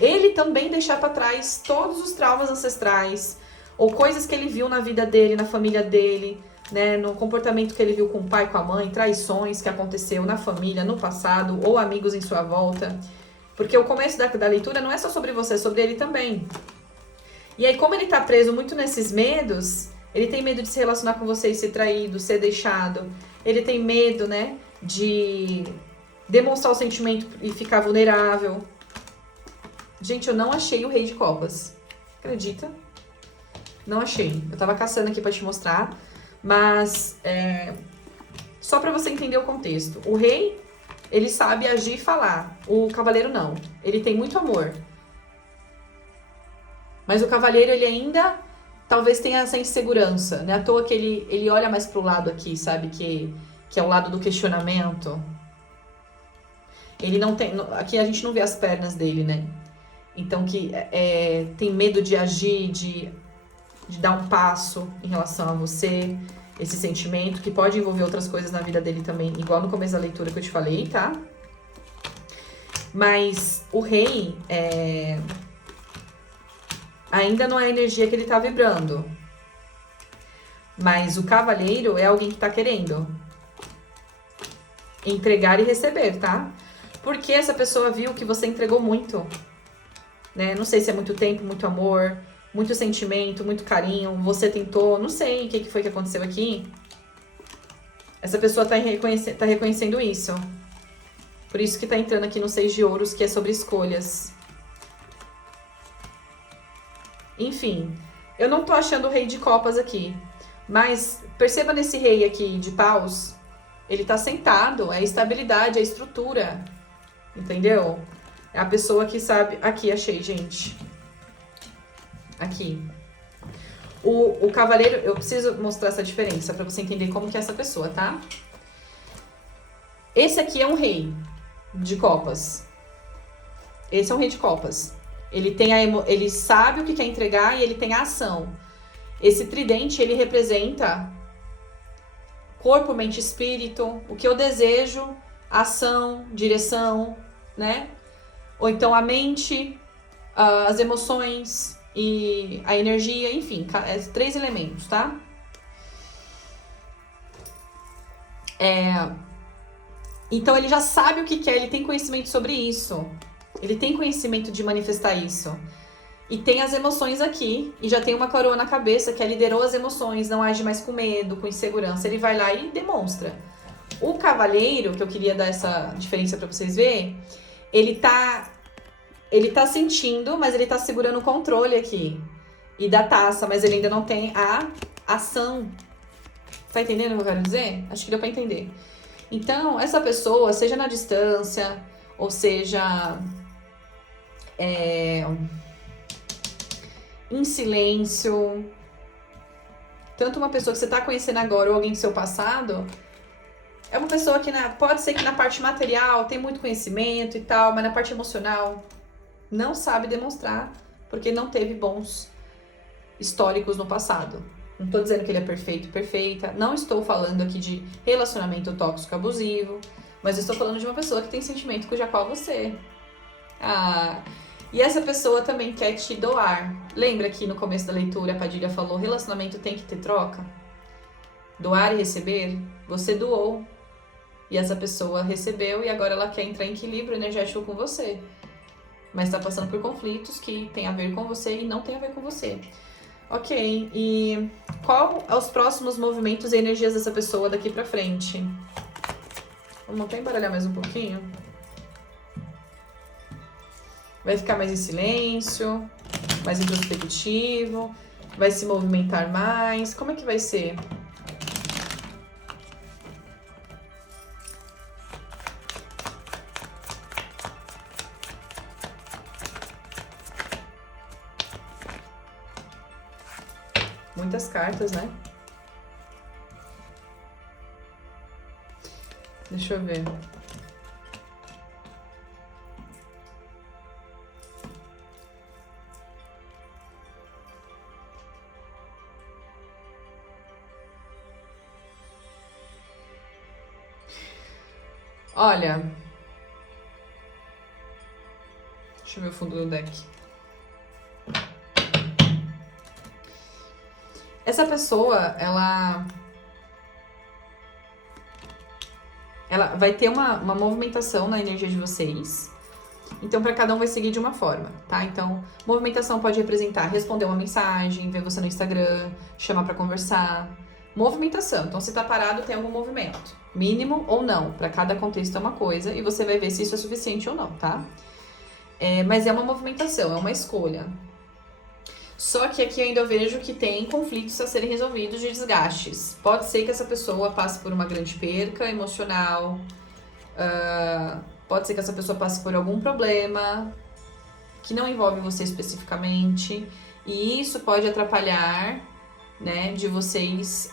ele também deixar pra trás todos os traumas ancestrais. Ou coisas que ele viu na vida dele, na família dele... né, no comportamento que ele viu com o pai, com a mãe, traições que aconteceu na família, no passado, ou amigos em sua volta. Porque o começo da leitura não é só sobre você, é sobre ele também. E aí, como ele tá preso muito nesses medos, ele tem medo de se relacionar com você e ser traído, ser deixado. Ele tem medo, né, de demonstrar o sentimento e ficar vulnerável. Gente, eu não achei o Rei de Copas. Acredita? Não achei. Eu tava caçando aqui pra te mostrar. Mas, só pra você entender o contexto. O rei, ele sabe agir e falar. O cavaleiro não. Ele tem muito amor. Mas o cavaleiro, ele ainda, talvez tenha essa insegurança. Não é à toa que ele olha mais pro lado aqui, sabe? Que é o lado do questionamento. Ele não tem... Aqui a gente não vê as pernas dele, né? Então, que tem medo de agir, de dar um passo em relação a você, esse sentimento, que pode envolver outras coisas na vida dele também, igual no começo da leitura que eu te falei, tá? Mas o rei ainda não é a energia que ele tá vibrando. Mas o cavaleiro é alguém que tá querendo entregar e receber, tá? Porque essa pessoa viu que você entregou muito, né? Não sei se é muito tempo, muito amor, muito sentimento, muito carinho, você tentou, não sei o que foi que aconteceu aqui. Essa pessoa tá reconhecendo isso. Por isso que tá entrando aqui no 6 de ouros, que é sobre escolhas. Enfim, eu não tô achando o Rei de Copas aqui. Mas perceba nesse rei aqui de paus, ele tá sentado, é a estabilidade, é a estrutura. Entendeu? É a pessoa que sabe... Aqui, achei, gente. Aqui. O cavaleiro, eu preciso mostrar essa diferença pra você entender como que é essa pessoa, tá? Esse aqui é um rei de copas. Esse é um rei de copas. Ele sabe o que quer entregar e ele tem a ação. Esse tridente, ele representa corpo, mente, espírito, o que eu desejo, ação, direção, né? Ou então a mente, as emoções e a energia, enfim, 3 elementos, tá? Então ele já sabe o que quer, ele tem conhecimento sobre isso. Ele tem conhecimento de manifestar isso. E tem as emoções aqui, e já tem uma coroa na cabeça que liderou as emoções, não age mais com medo, com insegurança. Ele vai lá e demonstra. O cavaleiro, que eu queria dar essa diferença pra vocês verem, ele tá sentindo, mas ele tá segurando o controle aqui. E da taça, mas ele ainda não tem a ação. Tá entendendo o que eu quero dizer? Acho que deu pra entender. Então, essa pessoa, seja na distância, ou seja... em silêncio. Tanto uma pessoa que você tá conhecendo agora ou alguém do seu passado, é uma pessoa que pode ser que na parte material tem muito conhecimento e tal, mas na parte emocional não sabe demonstrar porque não teve bons históricos no passado. Não tô dizendo que ele é perfeito, perfeita. Não estou falando aqui de relacionamento tóxico abusivo, mas estou falando de uma pessoa que tem sentimento cuja qual você. E essa pessoa também quer te doar. Lembra que no começo da leitura a Padilha falou, relacionamento tem que ter troca? Doar e receber? Você doou. E essa pessoa recebeu e agora ela quer entrar em equilíbrio energético com você. Mas tá passando por conflitos que tem a ver com você e não tem a ver com você. Ok, e qual os próximos movimentos e energias dessa pessoa daqui pra frente? Vamos até embaralhar mais um pouquinho. Vai ficar mais em silêncio, mais introspectivo, vai se movimentar mais. Como é que vai ser? Muitas cartas, né? Deixa eu ver. Olha, deixa eu ver o fundo do deck. Essa pessoa, ela vai ter uma movimentação na energia de vocês. Então, para cada um vai seguir de uma forma, tá? Então, movimentação pode representar responder uma mensagem, ver você no Instagram, chamar para conversar. Movimentação. Então, se tá parado, tem algum movimento. Mínimo ou não. Para cada contexto é uma coisa e você vai ver se isso é suficiente ou não, tá? Mas é uma movimentação, é uma escolha. Só que aqui eu ainda vejo que tem conflitos a serem resolvidos de desgastes. Pode ser que essa pessoa passe por uma grande perca emocional. Pode ser que essa pessoa passe por algum problema que não envolve você especificamente. E isso pode atrapalhar, né, de vocês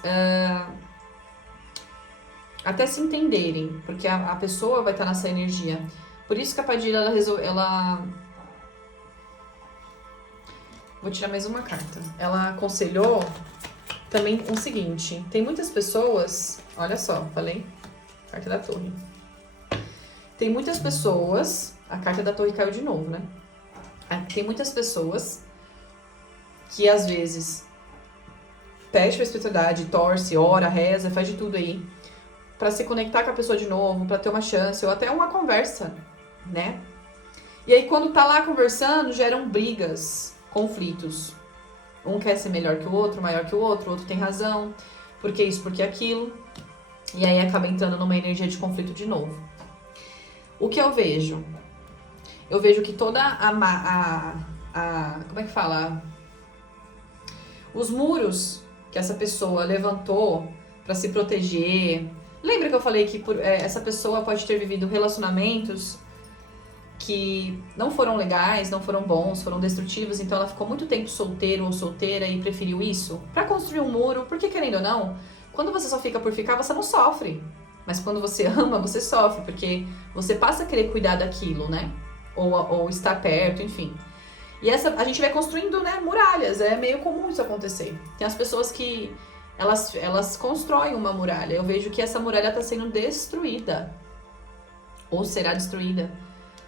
até se entenderem. Porque a pessoa vai estar nessa energia. Por isso que a Padilha, ela vou tirar mais uma carta. Ela aconselhou também o seguinte. Tem muitas pessoas... Olha só, falei. Carta da Torre. Tem muitas pessoas... A carta da Torre caiu de novo, né? Tem muitas pessoas que, às vezes, pede pra espiritualidade, torce, ora, reza, faz de tudo aí. Pra se conectar com a pessoa de novo, pra ter uma chance, ou até uma conversa, né? E aí, quando tá lá conversando, geram brigas, conflitos. Um quer ser melhor que o outro, maior que o outro tem razão, porque isso, porque aquilo. E aí acaba entrando numa energia de conflito de novo. O que eu vejo? Eu vejo que toda como é que fala? Os muros que essa pessoa levantou pra se proteger. Lembra que eu falei que essa pessoa pode ter vivido relacionamentos que não foram legais, não foram bons, foram destrutivos, então ela ficou muito tempo solteiro ou solteira e preferiu isso pra construir um muro, porque querendo ou não, quando você só fica por ficar, você não sofre. Mas quando você ama, você sofre, porque você passa a querer cuidar daquilo, né? Ou estar perto, enfim. E a gente vai construindo, né, muralhas, é meio comum isso acontecer. Tem as pessoas que elas constroem uma muralha. Eu vejo que essa muralha tá sendo destruída. Ou será destruída.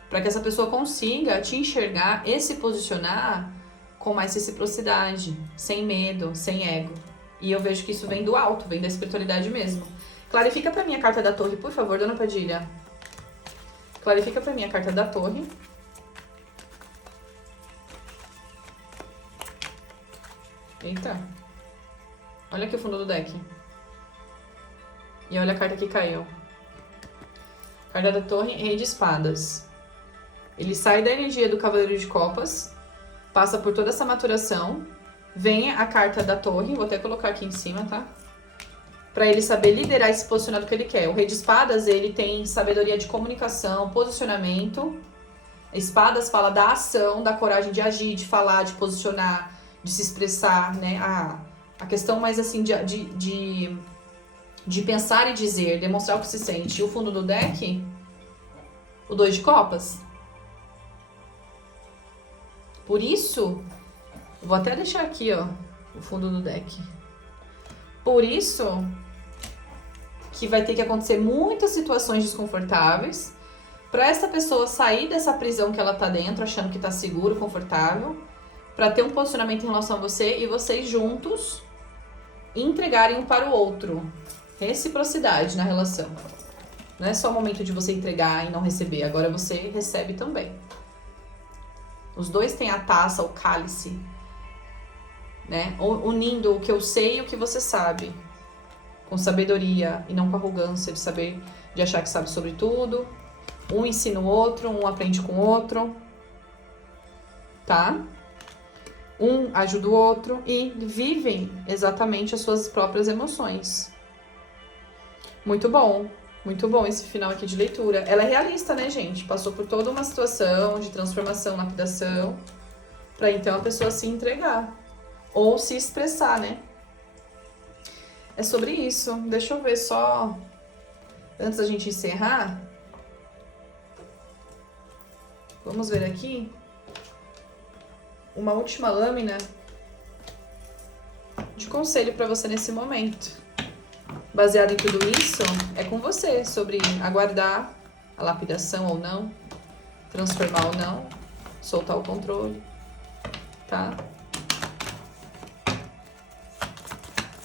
Para que essa pessoa consiga te enxergar e se posicionar com mais reciprocidade, sem medo, sem ego. E eu vejo que isso vem do alto, vem da espiritualidade mesmo. Clarifica para mim a carta da Torre, por favor, dona Padilha. Clarifica para mim a carta da Torre. Eita. Olha aqui o fundo do deck. E olha a carta que caiu. Carta da Torre, Rei de Espadas. Ele sai da energia do Cavaleiro de Copas, passa por toda essa maturação, vem a carta da Torre, vou até colocar aqui em cima, tá? Pra ele saber liderar e se posicionar do que ele quer. O Rei de Espadas, ele tem sabedoria de comunicação, posicionamento. Espadas fala da ação, da coragem de agir, de falar, de posicionar, de se expressar, né? A questão mais assim de pensar e dizer, demonstrar o que se sente. E o fundo do deck, o 2 de Copas. Por isso, vou até deixar aqui, ó, o fundo do deck. Por isso que vai ter que acontecer muitas situações desconfortáveis Para essa pessoa sair dessa prisão que ela tá dentro, achando que tá seguro, confortável, para ter um posicionamento em relação a você e vocês juntos entregarem um para o outro. Reciprocidade na relação. Não é só o momento de você entregar e não receber, agora você recebe também. Os dois têm a taça, o cálice, né? Unindo o que eu sei e o que você sabe. Com sabedoria e não com arrogância de saber, de achar que sabe sobre tudo. Um ensina o outro, um aprende com o outro, tá? Um ajuda o outro e vivem exatamente as suas próprias emoções. Muito bom esse final aqui de leitura. Ela é realista, né, gente? Passou por toda uma situação de transformação, lapidação, pra então a pessoa se entregar ou se expressar, né? É sobre isso. Deixa eu ver só, antes da gente encerrar. Vamos ver aqui uma última lâmina de conselho para você nesse momento. Baseado em tudo isso, é com você sobre aguardar a lapidação ou não, transformar ou não, soltar o controle, tá?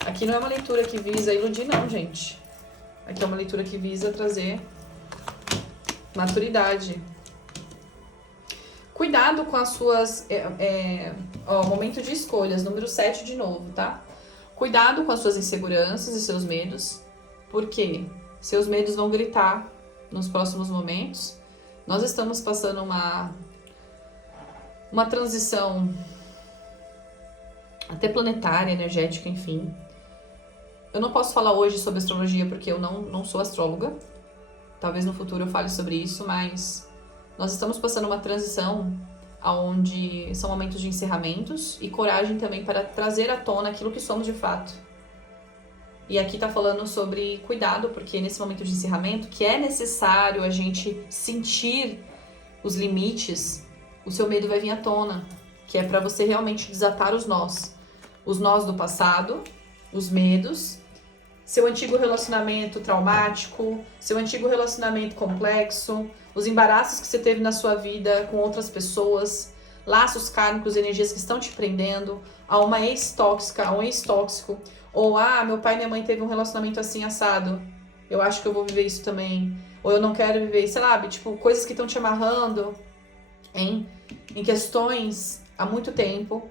Aqui não é uma leitura que visa iludir, não, gente. Aqui é uma leitura que visa trazer maturidade. Cuidado com as suas... momento de escolhas, número 7 de novo, tá? Cuidado com as suas inseguranças e seus medos, porque seus medos vão gritar nos próximos momentos. Nós estamos passando uma transição até planetária, energética, enfim. Eu não posso falar hoje sobre astrologia porque eu não sou astróloga. Talvez no futuro eu fale sobre isso, mas... Nós estamos passando uma transição onde são momentos de encerramentos e coragem também para trazer à tona aquilo que somos de fato. E aqui tá falando sobre cuidado, porque nesse momento de encerramento, que é necessário a gente sentir os limites, o seu medo vai vir à tona, que é para você realmente desatar os nós. Os nós do passado, os medos, seu antigo relacionamento traumático, seu antigo relacionamento complexo, os embaraços que você teve na sua vida com outras pessoas, laços kármicos, energias que estão te prendendo a uma ex-tóxica, a um ex-tóxico, ou meu pai e minha mãe teve um relacionamento assim assado, eu acho que eu vou viver isso também, ou eu não quero viver, sei lá, tipo, coisas que estão te amarrando em questões há muito tempo,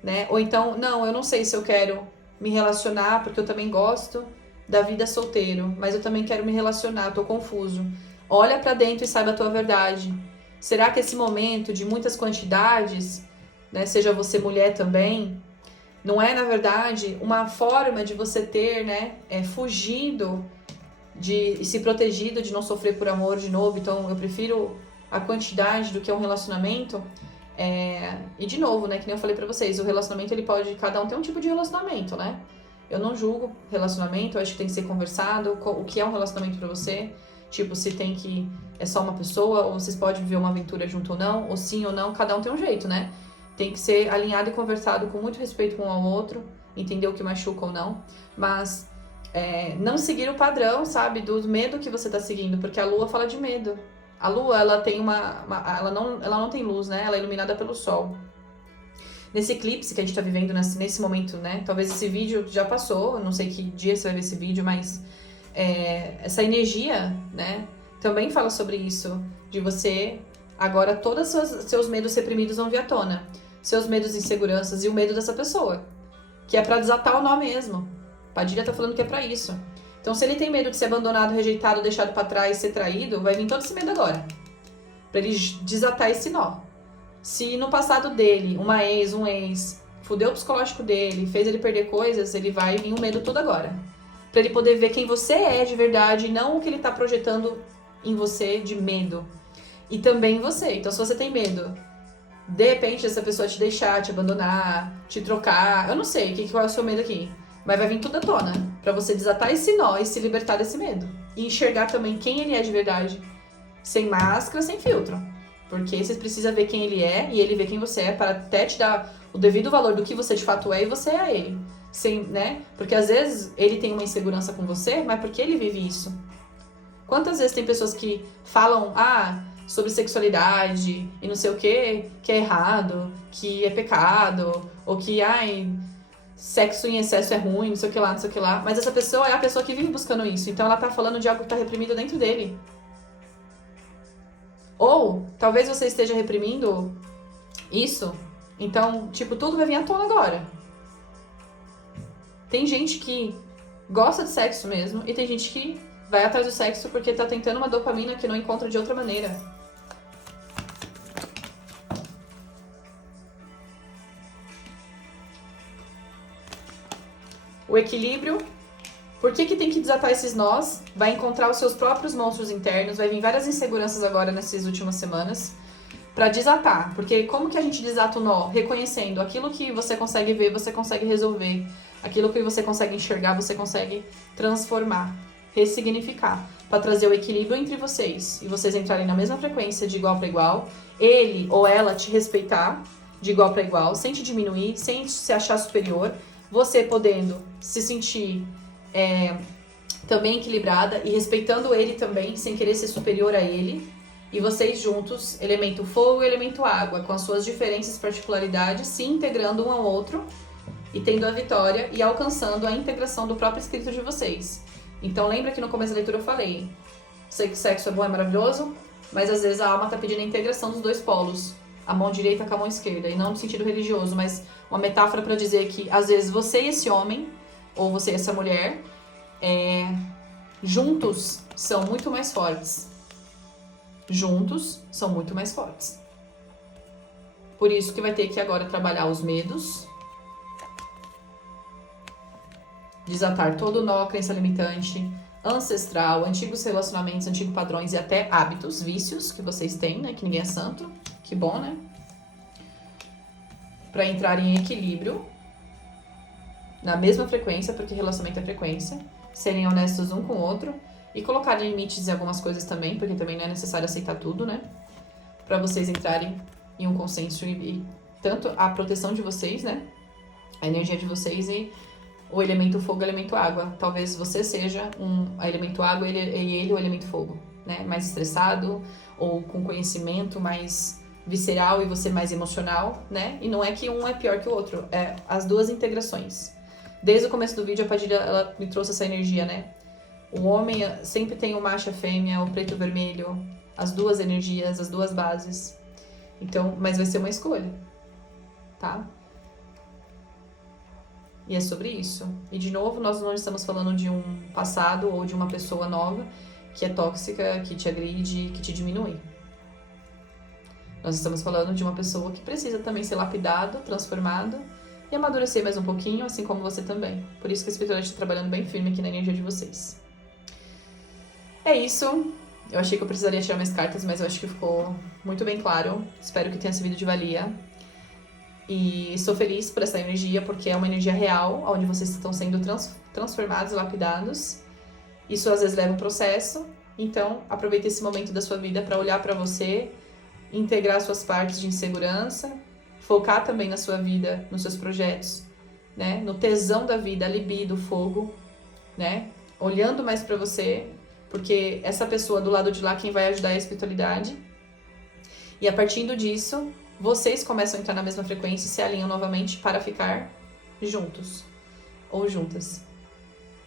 né? Ou então, não, eu não sei se eu quero me relacionar, porque eu também gosto da vida solteiro, mas eu também quero me relacionar, eu tô confuso. Olha pra dentro e saiba a tua verdade. Será que esse momento de muitas quantidades, né, seja você mulher também, não é, na verdade, uma forma de você ter, né, fugido e se protegido de não sofrer por amor de novo? Então, eu prefiro a quantidade do que um relacionamento. E de novo, né, que nem eu falei pra vocês, o relacionamento, ele pode, cada um tem um tipo de relacionamento, né? Eu não julgo relacionamento, eu acho que tem que ser conversado, o que é um relacionamento pra você. Tipo, se tem que... é só uma pessoa, ou vocês podem viver uma aventura junto ou não, ou sim ou não, cada um tem um jeito, né? Tem que ser alinhado e conversado com muito respeito um ao outro, entender o que machuca ou não, mas não seguir o padrão, sabe, do medo que você tá seguindo, porque a lua fala de medo. A lua, ela tem ela não tem luz, né? Ela é iluminada pelo sol. Nesse eclipse que a gente tá vivendo nesse momento, né? Talvez esse vídeo já passou, não sei que dia você vai ver esse vídeo, mas... essa energia, né, também fala sobre isso, de você, agora todos os seus medos reprimidos vão vir à tona, seus medos e inseguranças e o medo dessa pessoa, que é pra desatar o nó mesmo. Padilha tá falando que é pra isso. Então, se ele tem medo de ser abandonado, rejeitado, deixado pra trás, ser traído, vai vir todo esse medo agora, pra ele desatar esse nó. Se no passado dele, uma ex, um ex, fudeu o psicológico dele, fez ele perder coisas, ele vai vir o medo todo agora. Pra ele poder ver quem você é de verdade e não o que ele tá projetando em você de medo. E também em você. Então, se você tem medo, de repente, essa pessoa te deixar, te abandonar, te trocar, eu não sei qual é o seu medo aqui, mas vai vir tudo à tona pra você desatar esse nó e se libertar desse medo. E enxergar também quem ele é de verdade, sem máscara, sem filtro. Porque você precisa ver quem ele é e ele ver quem você é para até te dar o devido valor do que você de fato é e você é ele. Sem, né? Porque às vezes ele tem uma insegurança com você, mas porque ele vive isso. Quantas vezes tem pessoas que falam, sobre sexualidade e não sei o que é errado, que é pecado, ou que, sexo em excesso é ruim, não sei o que lá, não sei o que lá. Mas essa pessoa é a pessoa que vive buscando isso. Então ela tá falando de algo que tá reprimido dentro dele. Ou, talvez você esteja reprimindo isso, então, tudo vai vir à tona agora. Tem gente que gosta de sexo mesmo, e tem gente que vai atrás do sexo porque tá tentando uma dopamina que não encontra de outra maneira. O equilíbrio. Por que tem que desatar esses nós? Vai encontrar os seus próprios monstros internos, vai vir várias inseguranças agora nessas últimas semanas para desatar. Porque como que a gente desata o nó? Reconhecendo aquilo que você consegue ver, você consegue resolver. Aquilo que você consegue enxergar, você consegue transformar, ressignificar, para trazer o equilíbrio entre vocês e vocês entrarem na mesma frequência de igual para igual. Ele ou ela te respeitar de igual para igual, sem te diminuir, sem se achar superior. Você podendo se sentir também equilibrada e respeitando ele também, sem querer ser superior a ele. E vocês juntos, elemento fogo e elemento água, com as suas diferenças e particularidades, se integrando um ao outro e tendo a vitória e alcançando a integração do próprio espírito de vocês. Então lembra que no começo da leitura eu falei, sei que sexo é bom, é maravilhoso, mas às vezes a alma está pedindo a integração dos dois polos, a mão direita com a mão esquerda, e não no sentido religioso, mas uma metáfora para dizer que às vezes você e esse homem, ou você e essa mulher, juntos são muito mais fortes. Juntos são muito mais fortes. Por isso que vai ter que agora trabalhar os medos, desatar todo o nó, crença limitante, ancestral, antigos relacionamentos, antigos padrões e até hábitos, vícios que vocês têm, né? Que ninguém é santo. Que bom, né? Para entrar em equilíbrio, na mesma frequência, porque relacionamento é frequência, serem honestos um com o outro e colocar limites em algumas coisas também, porque também não é necessário aceitar tudo, né? Para vocês entrarem em um consenso e tanto a proteção de vocês, né? A energia de vocês e o elemento fogo e o elemento água. Talvez você seja o elemento água e ele o elemento fogo, né? Mais estressado ou com conhecimento mais visceral e você mais emocional, né? E não é que um é pior que o outro, é as duas integrações. Desde o começo do vídeo, a Padilha, ela me trouxe essa energia, né? O homem sempre tem o macho e a fêmea, o preto e o vermelho, as duas energias, as duas bases. Então, mas vai ser uma escolha, tá? E é sobre isso. E, de novo, nós não estamos falando de um passado ou de uma pessoa nova que é tóxica, que te agride, que te diminui. Nós estamos falando de uma pessoa que precisa também ser lapidado, transformado e amadurecer mais um pouquinho, assim como você também. Por isso que a espiritualidade está trabalhando bem firme aqui na energia de vocês. É isso. Eu achei que eu precisaria tirar mais cartas, mas eu acho que ficou muito bem claro. Espero que tenha servido de valia. E estou feliz por essa energia, porque é uma energia real, onde vocês estão sendo transformados, lapidados. Isso às vezes leva um processo. Então, aproveite esse momento da sua vida para olhar para você, integrar suas partes de insegurança, focar também na sua vida, nos seus projetos, né? No tesão da vida, a libido, o fogo, né? Olhando mais para você, porque essa pessoa do lado de lá, quem vai ajudar é a espiritualidade. E a partir disso, vocês começam a entrar na mesma frequência e se alinham novamente para ficar juntos ou juntas,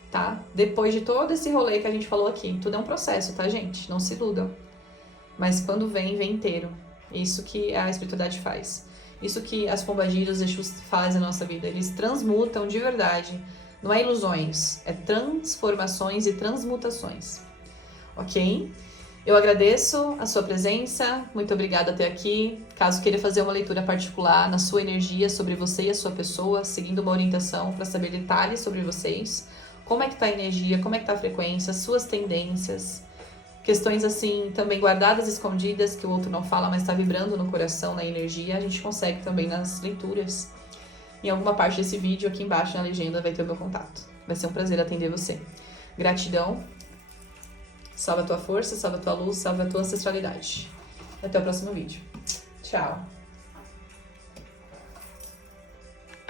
tá? Depois de todo esse rolê que a gente falou aqui, tudo é um processo, tá, gente? Não se iludam. Mas quando vem, vem inteiro. Isso que a espiritualidade faz. Isso que as pombagiras, os Exus fazem na nossa vida. Eles transmutam de verdade. Não é ilusões, é transformações e transmutações. Ok? Eu agradeço a sua presença, muito obrigada até aqui. Caso queira fazer uma leitura particular na sua energia sobre você e a sua pessoa, seguindo uma orientação para saber detalhes sobre vocês, como é que está a energia, como é que está a frequência, suas tendências, questões assim também guardadas, escondidas, que o outro não fala, mas está vibrando no coração, na energia, a gente consegue também nas leituras. Em alguma parte desse vídeo, aqui embaixo na legenda, vai ter o meu contato. Vai ser um prazer atender você. Gratidão. Salve a tua força, salve a tua luz, salve a tua ancestralidade. Até o próximo vídeo. Tchau!